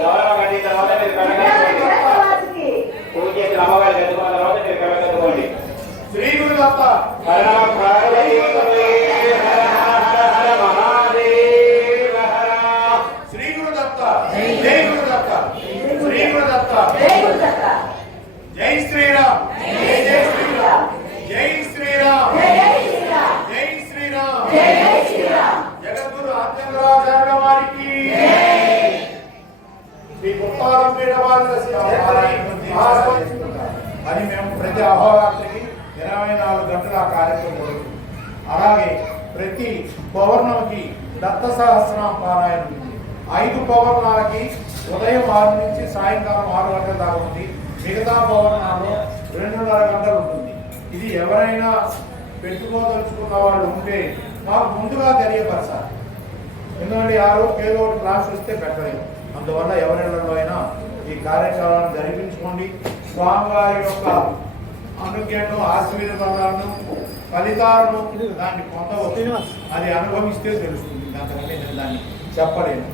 గౌరవ కట్టి తర్వాత మీరు కడగండి పూజ చేసి అమ్మవారి కట్టుకున్న తర్వాత మీరు కడగండి శ్రీ గురుదత్త హర పార్వతీ హర హర హర మహాదేవ హర శ్రీ గురుదత్త జై గురుదత్త శ్రీ గురుదత్త జై శ్రీరామ్ జై శ్రీరామ్ జై శ్రీరామ్ జై శ్రీరామ్ జగద్గురు ఆత్మరాజార్య వారికి శ్రీ ముత్తారం పీఠవారి అని మేము ప్రతి అహోరాత్రికి 24 గంటల ఆ కార్యక్రమం జరుగుతుంది. అలాగే ప్రతి పౌర్ణమికి దత్త సహస్రనామ పారాయణం 5 పౌర్ణాలకి ఉదయం 6 నుంచి సాయంకాలం 6 గంటల దాకా ఉంది. మిగతా పౌర్ణాలు 2.5 గంటలు ఉంటుంది. ఇది ఎవరైనా పెట్టుకోదలుచుకున్న వాళ్ళు ఉంటే మాకు ముందుగా తెలియపరచాలి. ఎందుకంటే ఆ రోజు ఏదో ఒకటి క్లాస్ వస్తే పెట్టలేము. అందువల్ల ఎవరైనా అయినా ఈ కార్యక్రమాలను జరిపించుకోండి. స్వామివారి యొక్క అనుజ్ఞను ఆశీర్వాదాలను ఫలితాలను దాన్ని పొందవచ్చు. అది అనుభవిస్తే తెలుస్తుంది. దానికంటే నేను దాన్ని చెప్పలేను.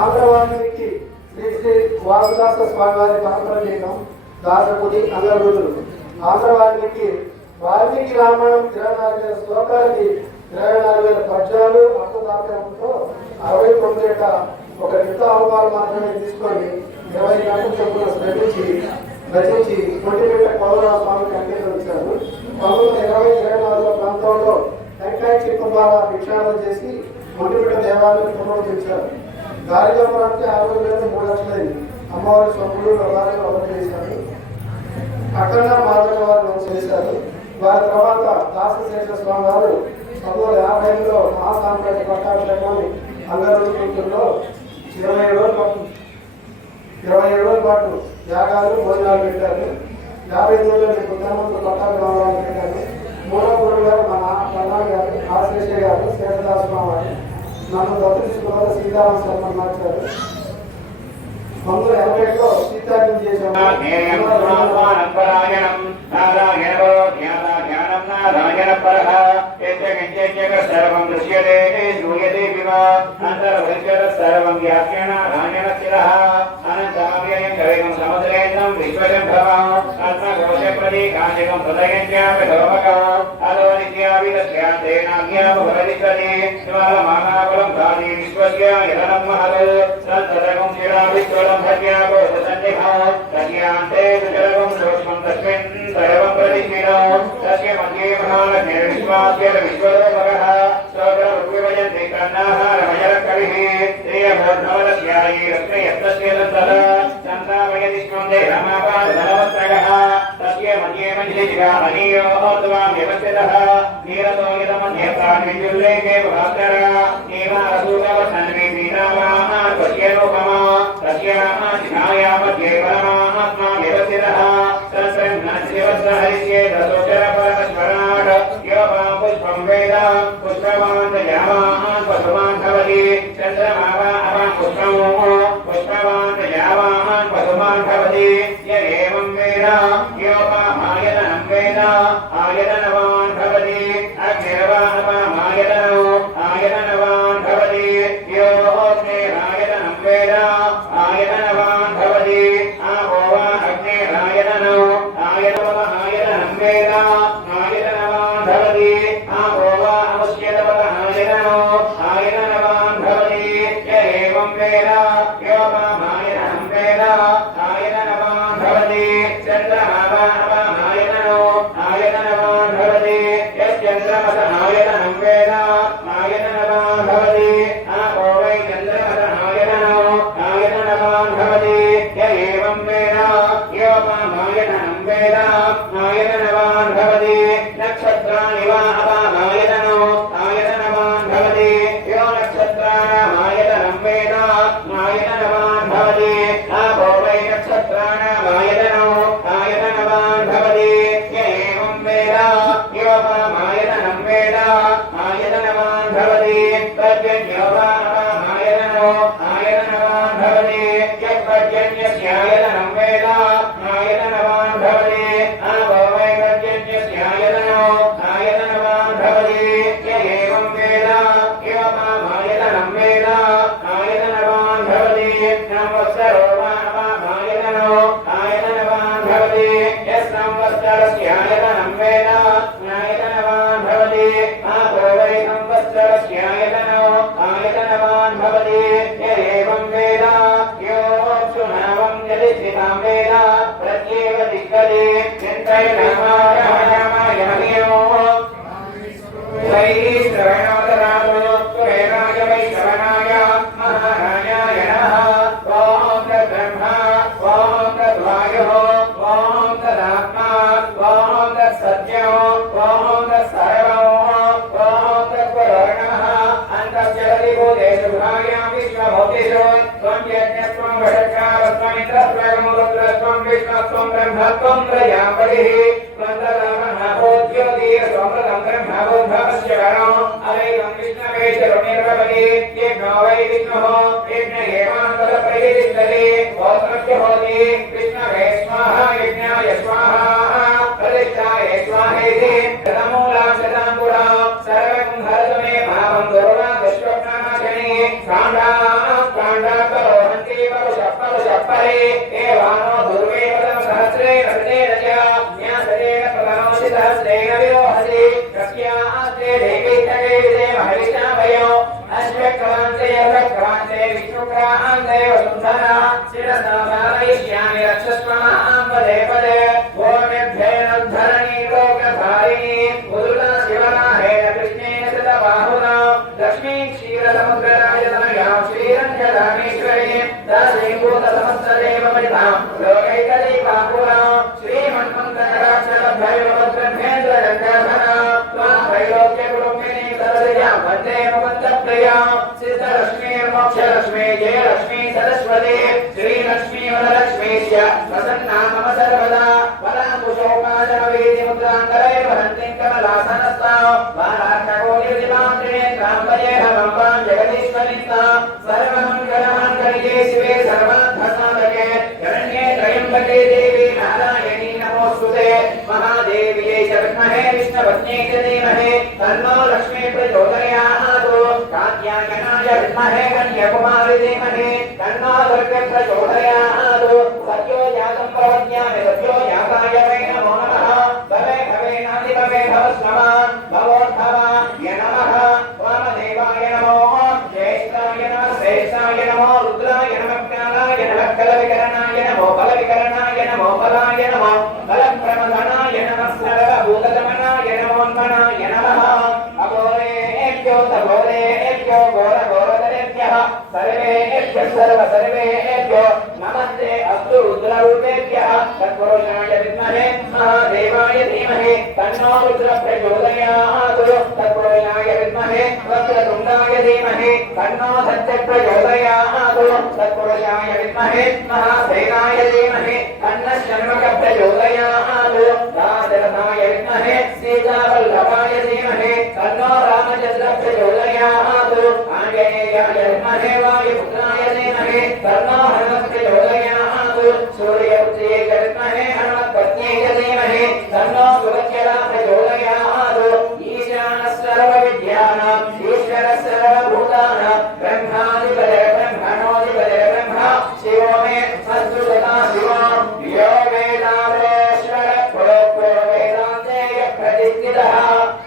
ఆంధ్రవాణికి శ్రీ శ్రీ వాసుదాస స్వామివారి పరంపర చేయడం దాసపుడి అందరులు ఆంధ్రవాణికి వాల్మీకి రామాయణం 24,000 శ్లోకాలకి 24,000 పద్యాలు అర్థదాపంతో 69 ఏట ఒక యుద్ధ అవకాశాలు మాత్రమే తీసుకొని 20 గంటల చొప్పున రచించి కొట్టిపేట కోదరామ స్వామికి అంకితం ఇచ్చారు. 1920-24 ప్రాంతంలో టెంకాయ చిప్ప ద్వారా భిక్షాటన చేసి కొట్టిపేట దేవాలయాన్ని పునరుద్ధరించారు. గాలిగంపరానికి 3 లక్షలైంది. అమ్మవారి స్వప్నులు ప్రధానంగా అమలు చేశారు. అక్కడ మాధవ వారు చేశారు. వారి తర్వాత దాసశేష స్వామి వారు 1950లో మహాసాంప్రదాయ పట్టాభిషేకాన్ని అంగరంలో 27 రోజుల పాటు యాగాలు భోజనాలు పెట్టారు. 50 రోజులు ప్రధానమంత్రి పట్టాభిరామాన్ని పెట్టారు. 3వ గురువు గారు మన ప్రధాని గారు ఆశేష గారు శేషదాస్ స్వామి వారు నన్ను దత్తు తీసుకున్నారు. సీతారామ శర్మ మార్చారు. 1980లో సీతార్జున చేశారు. నారాయణ పరః సర్వం దృశ్యతే శ్రూయతే వివ అంతర్భృత్యత సర్వం వ్యాఖ్యాన నారాయణ స్థిరః అనంతమవ్యయం కవిగం సముద్రేంద్రం విశ్వశంభవం ఆత్మకోశ ప్రతీకాంశకం హృదయంత్యాపలోమకం అదో నిత్యావిదస్యాంతేనాజ్ఞాపభవతిష్ఠతి హిమాలమానాకులం కాళీ విశ్వస్య యతనం మహదో సంతతకం శిరావిశ్వలం భజ్యాపో సన్నిభం తస్యాంతే సుచరకం సూక్ష్మం తస్మిన్ సర్వం ప్రతిష్ఠితం తస్య మధ్యే మహాలక్ష్మి విశ్వాస్య విశ్వలోకః సోదరవిభజంతి కన్నాహారమయరకవిః శ్రీయభోర్నవలస్యాయి రత్నయత్తస్య దంతః సంతాపయతిష్మం దేహమాపాదనవస్త్రగః తస్య మధ్యే మంజరిగామనీయోర్ధ్వాం వ్యవస్థితః నీరతో యతమన్యప్రాణివిద్యుల్లేఖే భాస్కర నీవారసూకవసన్వి వీణావాహాన్ పశ్యనోపమా తస్యామా ఛాయా మధ్యే పరమాత్మా వ్యవస్థితః తస్సన్నస్యవస్సహరిష్యే దశోచర పరమస్మరాట్ యోపా పుష్పం వేద పుష్పవాన్ యావాహాన్ పశుమాన్ భవతి చంద్రమావా అవాన్ పుష్పమో పుష్పవాన్ యావాహాన్ పశుమాన్ భవతి యేవం వేద యోపా ఆయతనం వేద ఆయతనవాన్ భవతి అగ్నిర్వాహమాయతనో ఆయతనవాన్ భవతి యోగ్నిరాయతనం వేద ఆయతనవాన్ భవతి ఆపో వా అగ్నిరాయతనో ఆయతనం వేద तस्यायतनो आयतनवान् भवति एवं वेद योऽक्षुणावं यदिष्टितां वेद प्रत्येव दिग्गते चिन्तयनामाय वैश्रवणोदरातो त्वरेणाय वैश्रवणाय महाराजाय नमः। ॐ तद्ब्रह्मा ॐ तद्वायुः ॐ तदात्मा ॐ तत्सत्यं ॐ तत्सर्वं ॐ तत्पुराणः अन्तर्जलति भूतेषु भायां विश्वभूतेषु त्वं यज्ञस्त्वं वषट्कारस्त्वं इन्द्रस्त्वं विष्णुस्त्वं ब्रह्मत्वं प्रजापतिः त्वं तदामहाभूत्योदीयसोमृतं ब्रह्मभूतमस्य वरो अवैकं विष्णवे चरुनिर्भवति यज्ञो वै विष्णुः यज्ञ एवान्तरप्रतिष्ठते गोत्रस्य होति विष्णवे स्वाहा यज्ञाय स्वाहा प्रतिष्ठाय स्वाहेति शतमूलाशताङ्कुरा सर्वं हरतु मे भावं दुर्वादुष्वप्नाशने काण्डाकरोहन्ति परुषपरे एवानो दुर्वेदं सहस्रे रतेन च न्यासरेण प्रधानोति सहस्रेण विरोहति कस्यास्ते देवी तवे विदे महिषाभयो अश्वक्रान्ते यथक्रान्ते विष्णुक्रान्ते वसुन्धरा शिरसावारयिष्यामि रक्षस्वां पदे पदे ओमेभ्येनोद्धरणी लोकधारिणी उदुला शिवराहेण कृष्णेन कृतबाहुना लक्ष्मी क्षीरसमुद्रराजतनयां श्रीरङ्गधामेश्वरी दासीभूतसमस्तदेवमहितां लोकैकदैवापुरां श्रीमन्मन्त्रकटाक्षलभ्यैवब्रह्मेन्द्ररङ्गधना त्वां त्रैलोक्यकुटुम्बिनी सरसिजां वन्दे मुकुन्दप्रियां सिद्धलक्ष्मीर्मोक्षलक्ष्मी जयलक्ष्मी सरस्वती श्रीलक्ष्मी वरलक्ष्मीश्च प्रसन्ना मम सर्वदा वराङ्कुशोपादनवीतिमुद्राङ्गलैर्वहन्तीं कमलासनस्तां वारार्ककोटिर्दिवां त्रिनेत्रां वयेहमं वां जगदीश्वरीं सर्वमङ्गलमाङ्गल्ये शिवे सर्वार्थसाधके शरण्ये त्र्यम्बके देवी नारायणी नमोऽस्तुते महादेव्यै च विद्महे विष्णुपत्न्यै च धीमहि तन्नो लक्ष्मी प्रचोदयात् कात्यायनाय विद्महे कन्याकुमारी धीमहि तन्नो दुर्गे प्रचोदयात् सत्यो जातं प्रवद्यामि सत्यो जाताय वै नमो नमः भवे भवे नादि भवे भवस्वमान् भवोद्भवाय नमः वामदेवाय नमो ज्येष्ठाय नमः श्रेष्ठाय नमो रुद्राय नमः कालाय नमः कलविकरणाय नमो बलविकरणाय नमो बलाय नमः बलप्रमदनाय नमः सर्वभूतदमनाय नमोन्मनाय नमः अघोरेभ्यो तघोरेभ्यो घोरघोरतरेभ्यः सर्वेभ्यः सर्वेभ्यो नमस्ते अस्तु रुद्ररूपेभ्यः तत्पुरुषाय विद्महे महादेवाय धीमहि तन्नो रुद्रः प्रचोदयात् तत्पुरुषाय विद्महे वक्रतुण्डाय धीमहि तन्नो सत्यः प्रचोदयात् तत्पुरुषाय विद्महे महासेनाय धीमहि तन्नः षण्मुखः प्रचोदयात् दाशरथाय विद्महे सीतावल्लभाय धीमहि तन्नो रामचन्द्रः प्रचोदयात् आञ्जनेयाय विद्महे वायुपुत्राय धीमहि तन्नो हनुमत् प्रचोदयात् सूर्यपुत्र्यै च विद्महे हनुमत्पत्न्यै च धीमहि तन्नो सुभद्रा प्रचोदयात् ईशानः सर्वविद्यानाम् ईश्वरः सर्वभूतानां ब्रह्माधिपतिः ब्रह्मणोऽधिपतिः ब्रह्मा शिवो मे अस्तु सदा शिवो यो वेदावरेश्वरः प्रोक्तो वेदान्ते यः प्रतिष्ठितः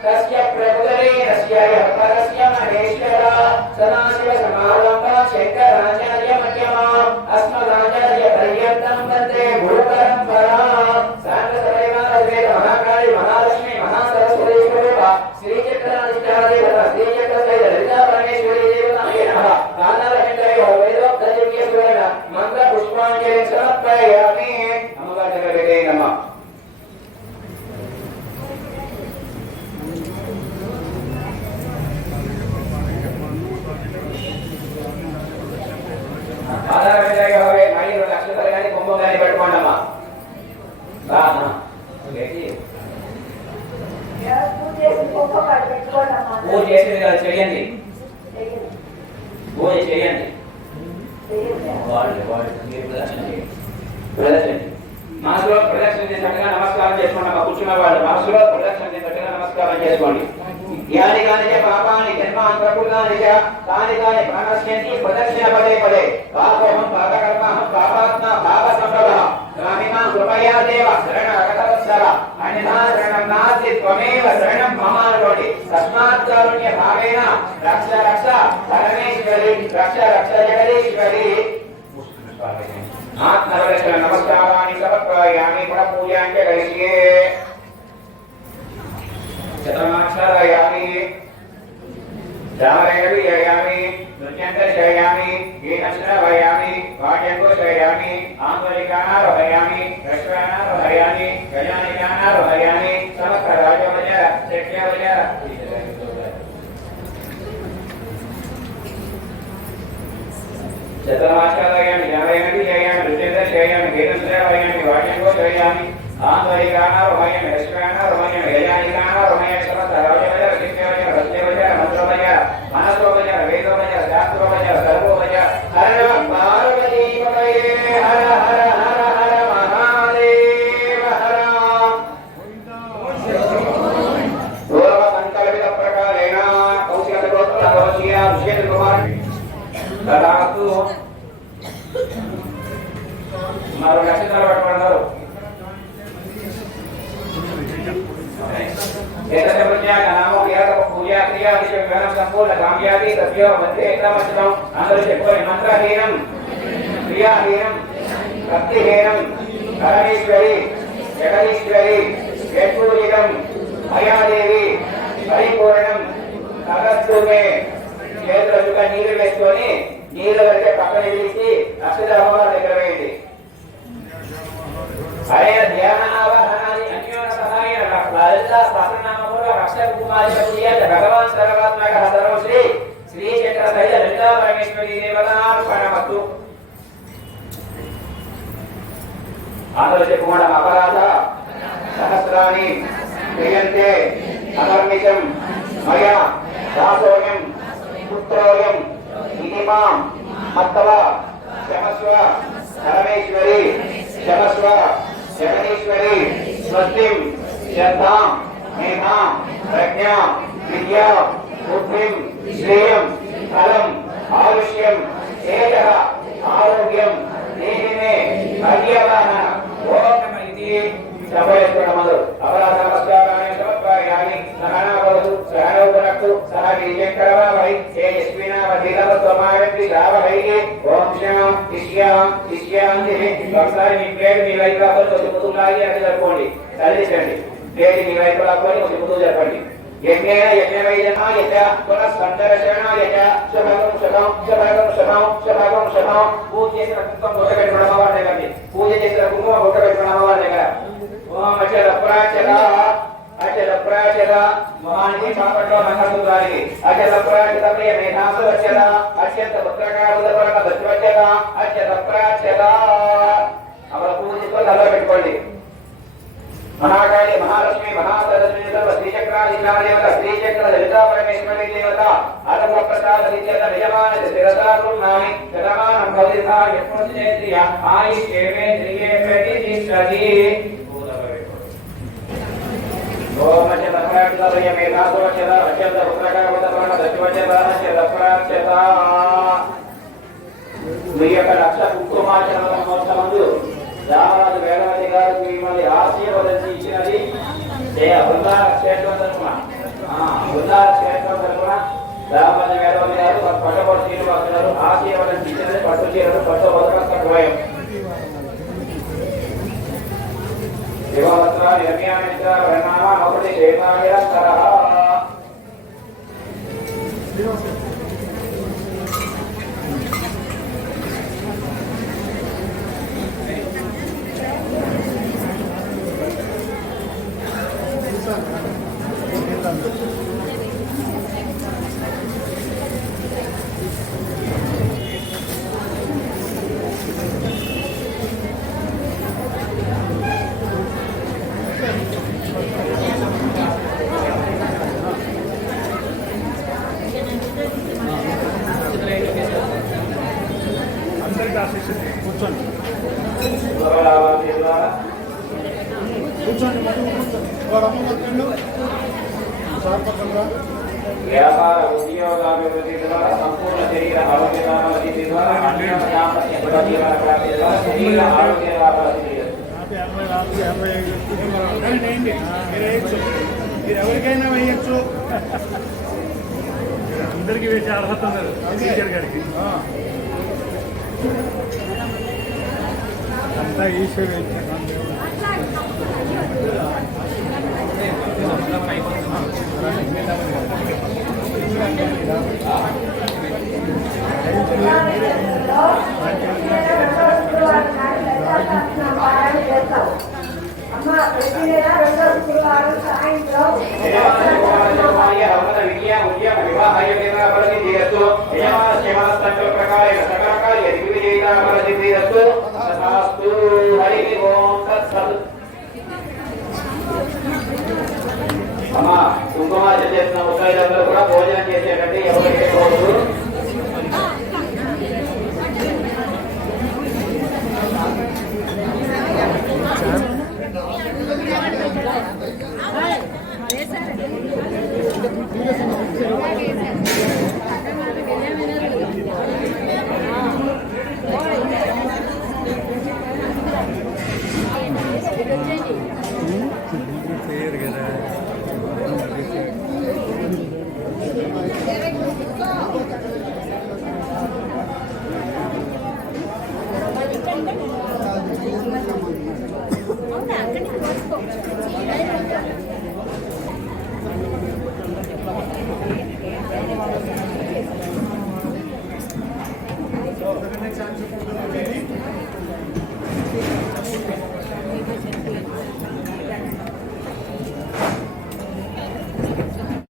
तस्य प्रभुतरीनस्य यः परस्य महेश्वरः सदाशिवसमारम्भः शङ्कराचार्यमध्यमाम् अस्मदाचार्यपर्यन्तं वन्दे गुरुपरम्पराम् साङ्गसपरिवारसमेत महाकाली महालक्ष्मी महासरस्वती स्वरूपा श्रीचक्राधिष्ठादेवता श्रीचक्रसहित ललिता परमेश्वरी देवतायै नमः कालरहितयो वेदोक्तदिव्यस्वरेण मन्त्रपुष्पाञ्जलिं समर्पयामि अमृतजगते नमः ఆధారపడిగా హోవే మరి అక్షతలు గాని కుంభం గాని పెట్టుకోండమ్మా బామా పూజ చేసేది కాదు చేయండి పూజ చేయండి ప్రదర్శన మనసులో ప్రదర్శన చేసినట్టుగా నమస్కారం చేసుకోండి అమ్మా కూర్చున్న వాళ్ళు మనసులో ప్రదర్శన చేసినట్టుగా నమస్కారం చేసుకోండి యాని కానీ పాపాన్ని జన్మాంతరకుగా कर्माणि तानि तानि प्राणस्यन्ति प्रदर्शय पदे पदे पापोऽहं पापकर्माहं पापात्मा पापसम्भवः स्वामिनां कृपया देव शरणगतवत्सल अन्यथा शरणं नास्ति त्वमेव शरणं मम अनुकोटि तस्मात् कारुण्यभावेन रक्ष रक्ष परमेश्वरी रक्ष रक्ष जगदीश्वरी आत्मरक्षण नमस्काराणि समर्पयामि पुनः पूजां च करिष्ये शतमाक्षरायामि धारयति जयामि नृत्यन्तं जयामि गीतं श्रावयामि वाद्यं घोषयामि आङ्गलिकानारोहयामि रश्वानारोहयामि गजानिकानारोहयामि समस्तराजवज शक्यवज शतमाक्षरायामि धारयति जयामि नृत्यन्तं जयामि गीतं श्रावयामि वाद्यं घोषयामि आङ्गलिकानारोहयामि रश्वानारोहयामि गजानिकानारोहयामि समस्तराजवज शक्यवज रस्यवज मंत्रोवज मनसोवज वेदोवज शास्त्रोवज सर्वोवज हर पार्वती पतये हर हर हर हर महादेव हर पूर्व संकल्पित प्रकारेण कौशिक गोत्र कौशिक ऋषेन्द्र कुमार तदास्तु मारो नक्षत्र पटवंदरू एतस्य पुण्याय नामो यातक पूजा क्रिया विश्वव्यानं संपूर्ण काम्यादि तस्यो मध्ये एकदमस्तम आंतरिक कोई मंत्रहीनं क्रियाहीनं भक्तिहीनं परमेश्वरी जगदीश्वरी वेदपूजितं भयादेवी परिपूर्णं तदस्तुमे क्षेत्रजुగా నీరు వేసుకొని నీరు వరకే పక్కన నిలిచి అక్షరహోమం దగ్గర వేయండి అయన ధ్యాన ఆవాహనాది అన్యోన సహాయ లలిత సహస్రనామముల రక్షక కుమారి పూజ భగవాన్ సర్వాత్మక హతరో శ్రీ శ్రీ చక్ర సహిత లలితా పరమేశ్వరి దేవతార్పణమస్తు ఆంధ్ర చెప్పుకోవడం అపరాధ సహస్రాన్ని క్రియంతే అధర్మితం మయా దాసోయం పుత్రోయం ఇదిమాం మత్తవ క్షమస్వ పరమేశ్వరి క్షమస్వ జగదీశ్వరి స్వస్తిం శ్రద్ధాం మేధాం ప్రజ్ఞాం విద్యా బుద్ధిం శ్రేయం ఫలం ఆయుష్యం తేజః ఆరోగ్యం దేహిమే పర్యవహన ఓం నమః ఇది సమయస్కరమదు అపరాధ నమస్కారాన్ని సమర్పయామి సహనావతు సహనౌపునక్తు సహ వీర్యంకరవావహై తేజస్వినావధీతమస్వమాయత్రి రావహై ఓం శాం శిష్యాం శిష్యాంతి ఒకసారి మీ ప్లేట్ మీ వైపు లాక్కొని ముద్దులు లాగి అది జరుపుకోండి తల్లించండి ప్లేట్ మీ వైపు లాక్కొని ముద్దులు జరపండి యజ్ఞేన యజ్ఞవైజనా యజ పునఃసందర్శన యజ శభగం శభం శభగం శభం శభగం శభం పూజ చేసిన కుంకుమ బొట్ట పెట్టుకోవడం అమ్మవారి దగ్గర పూజ చేసిన కుంకుమ బొట్ట పెట్టుకోవడం అమ్మవారి దగ్గర ఓం అచల ప్రాచల మహానికి పాపట్లో మంగళం గారికి అచల ప్రాచల ప్రియ మేధాసు వచ్చల అత్యంత పుత్రకారుల పరమ దత్వచ్చల అచల ప్రాచల అవల పూజ చేసుకొని దగ్గర పెట్టుకోండి महाकाली महालक्ष्मी महासरस्वती सर्व श्रीचक्राधिकादेवता श्रीचक्र ललिता परमेश्वरी देवता अदभ प्रसाद विद्यत निजमान शिरसा नामि जगमानं भवतिथा यत्पुण्येन्द्रिय आयुष्येवेन्द्रिये प्रतिष्ठति ओम चतुर्भुज मेधासुरक्षत अत्यंत रुद्रकावतपर्ण दशवचत మీ యొక్క లక్ష కుంకుమాచరణ మహోత్సవంలో రామరాజు వేదవతి గారు మిమ్మల్ని ఆశీర్వదించి ఇచ్చినది బృందాల క్షేత్రం తరఫున రామరాజు వేదవతి గారు పట్టుబడి శ్రీనివాసులు ఆశీర్వదించి ఇచ్చినది పట్టు చీరలు పట్టు భద్రం శివవస్త్ర నిర్మ్యామిత వర్ణామ నౌకటి శేఖాయస్తర వ్యాపార ఉద్యోగాభివృద్ధి మీరు ఎవరికైనా వేయచ్చు. అందరికీ వేసే అర్హత ఉన్నది టీచర్ గారికి. అంతా ఈశ్వరు అమ్మ ప్రతి నెల 2వ శుక్రవారం సాయంత్రం అమ్మా కుంకుమార్చన చేసిన ముత్తైదులందరూ కూడా భోజనం చేసేటట్టు ఎవరికి పోదు. చేయరు కదా. So the next answer.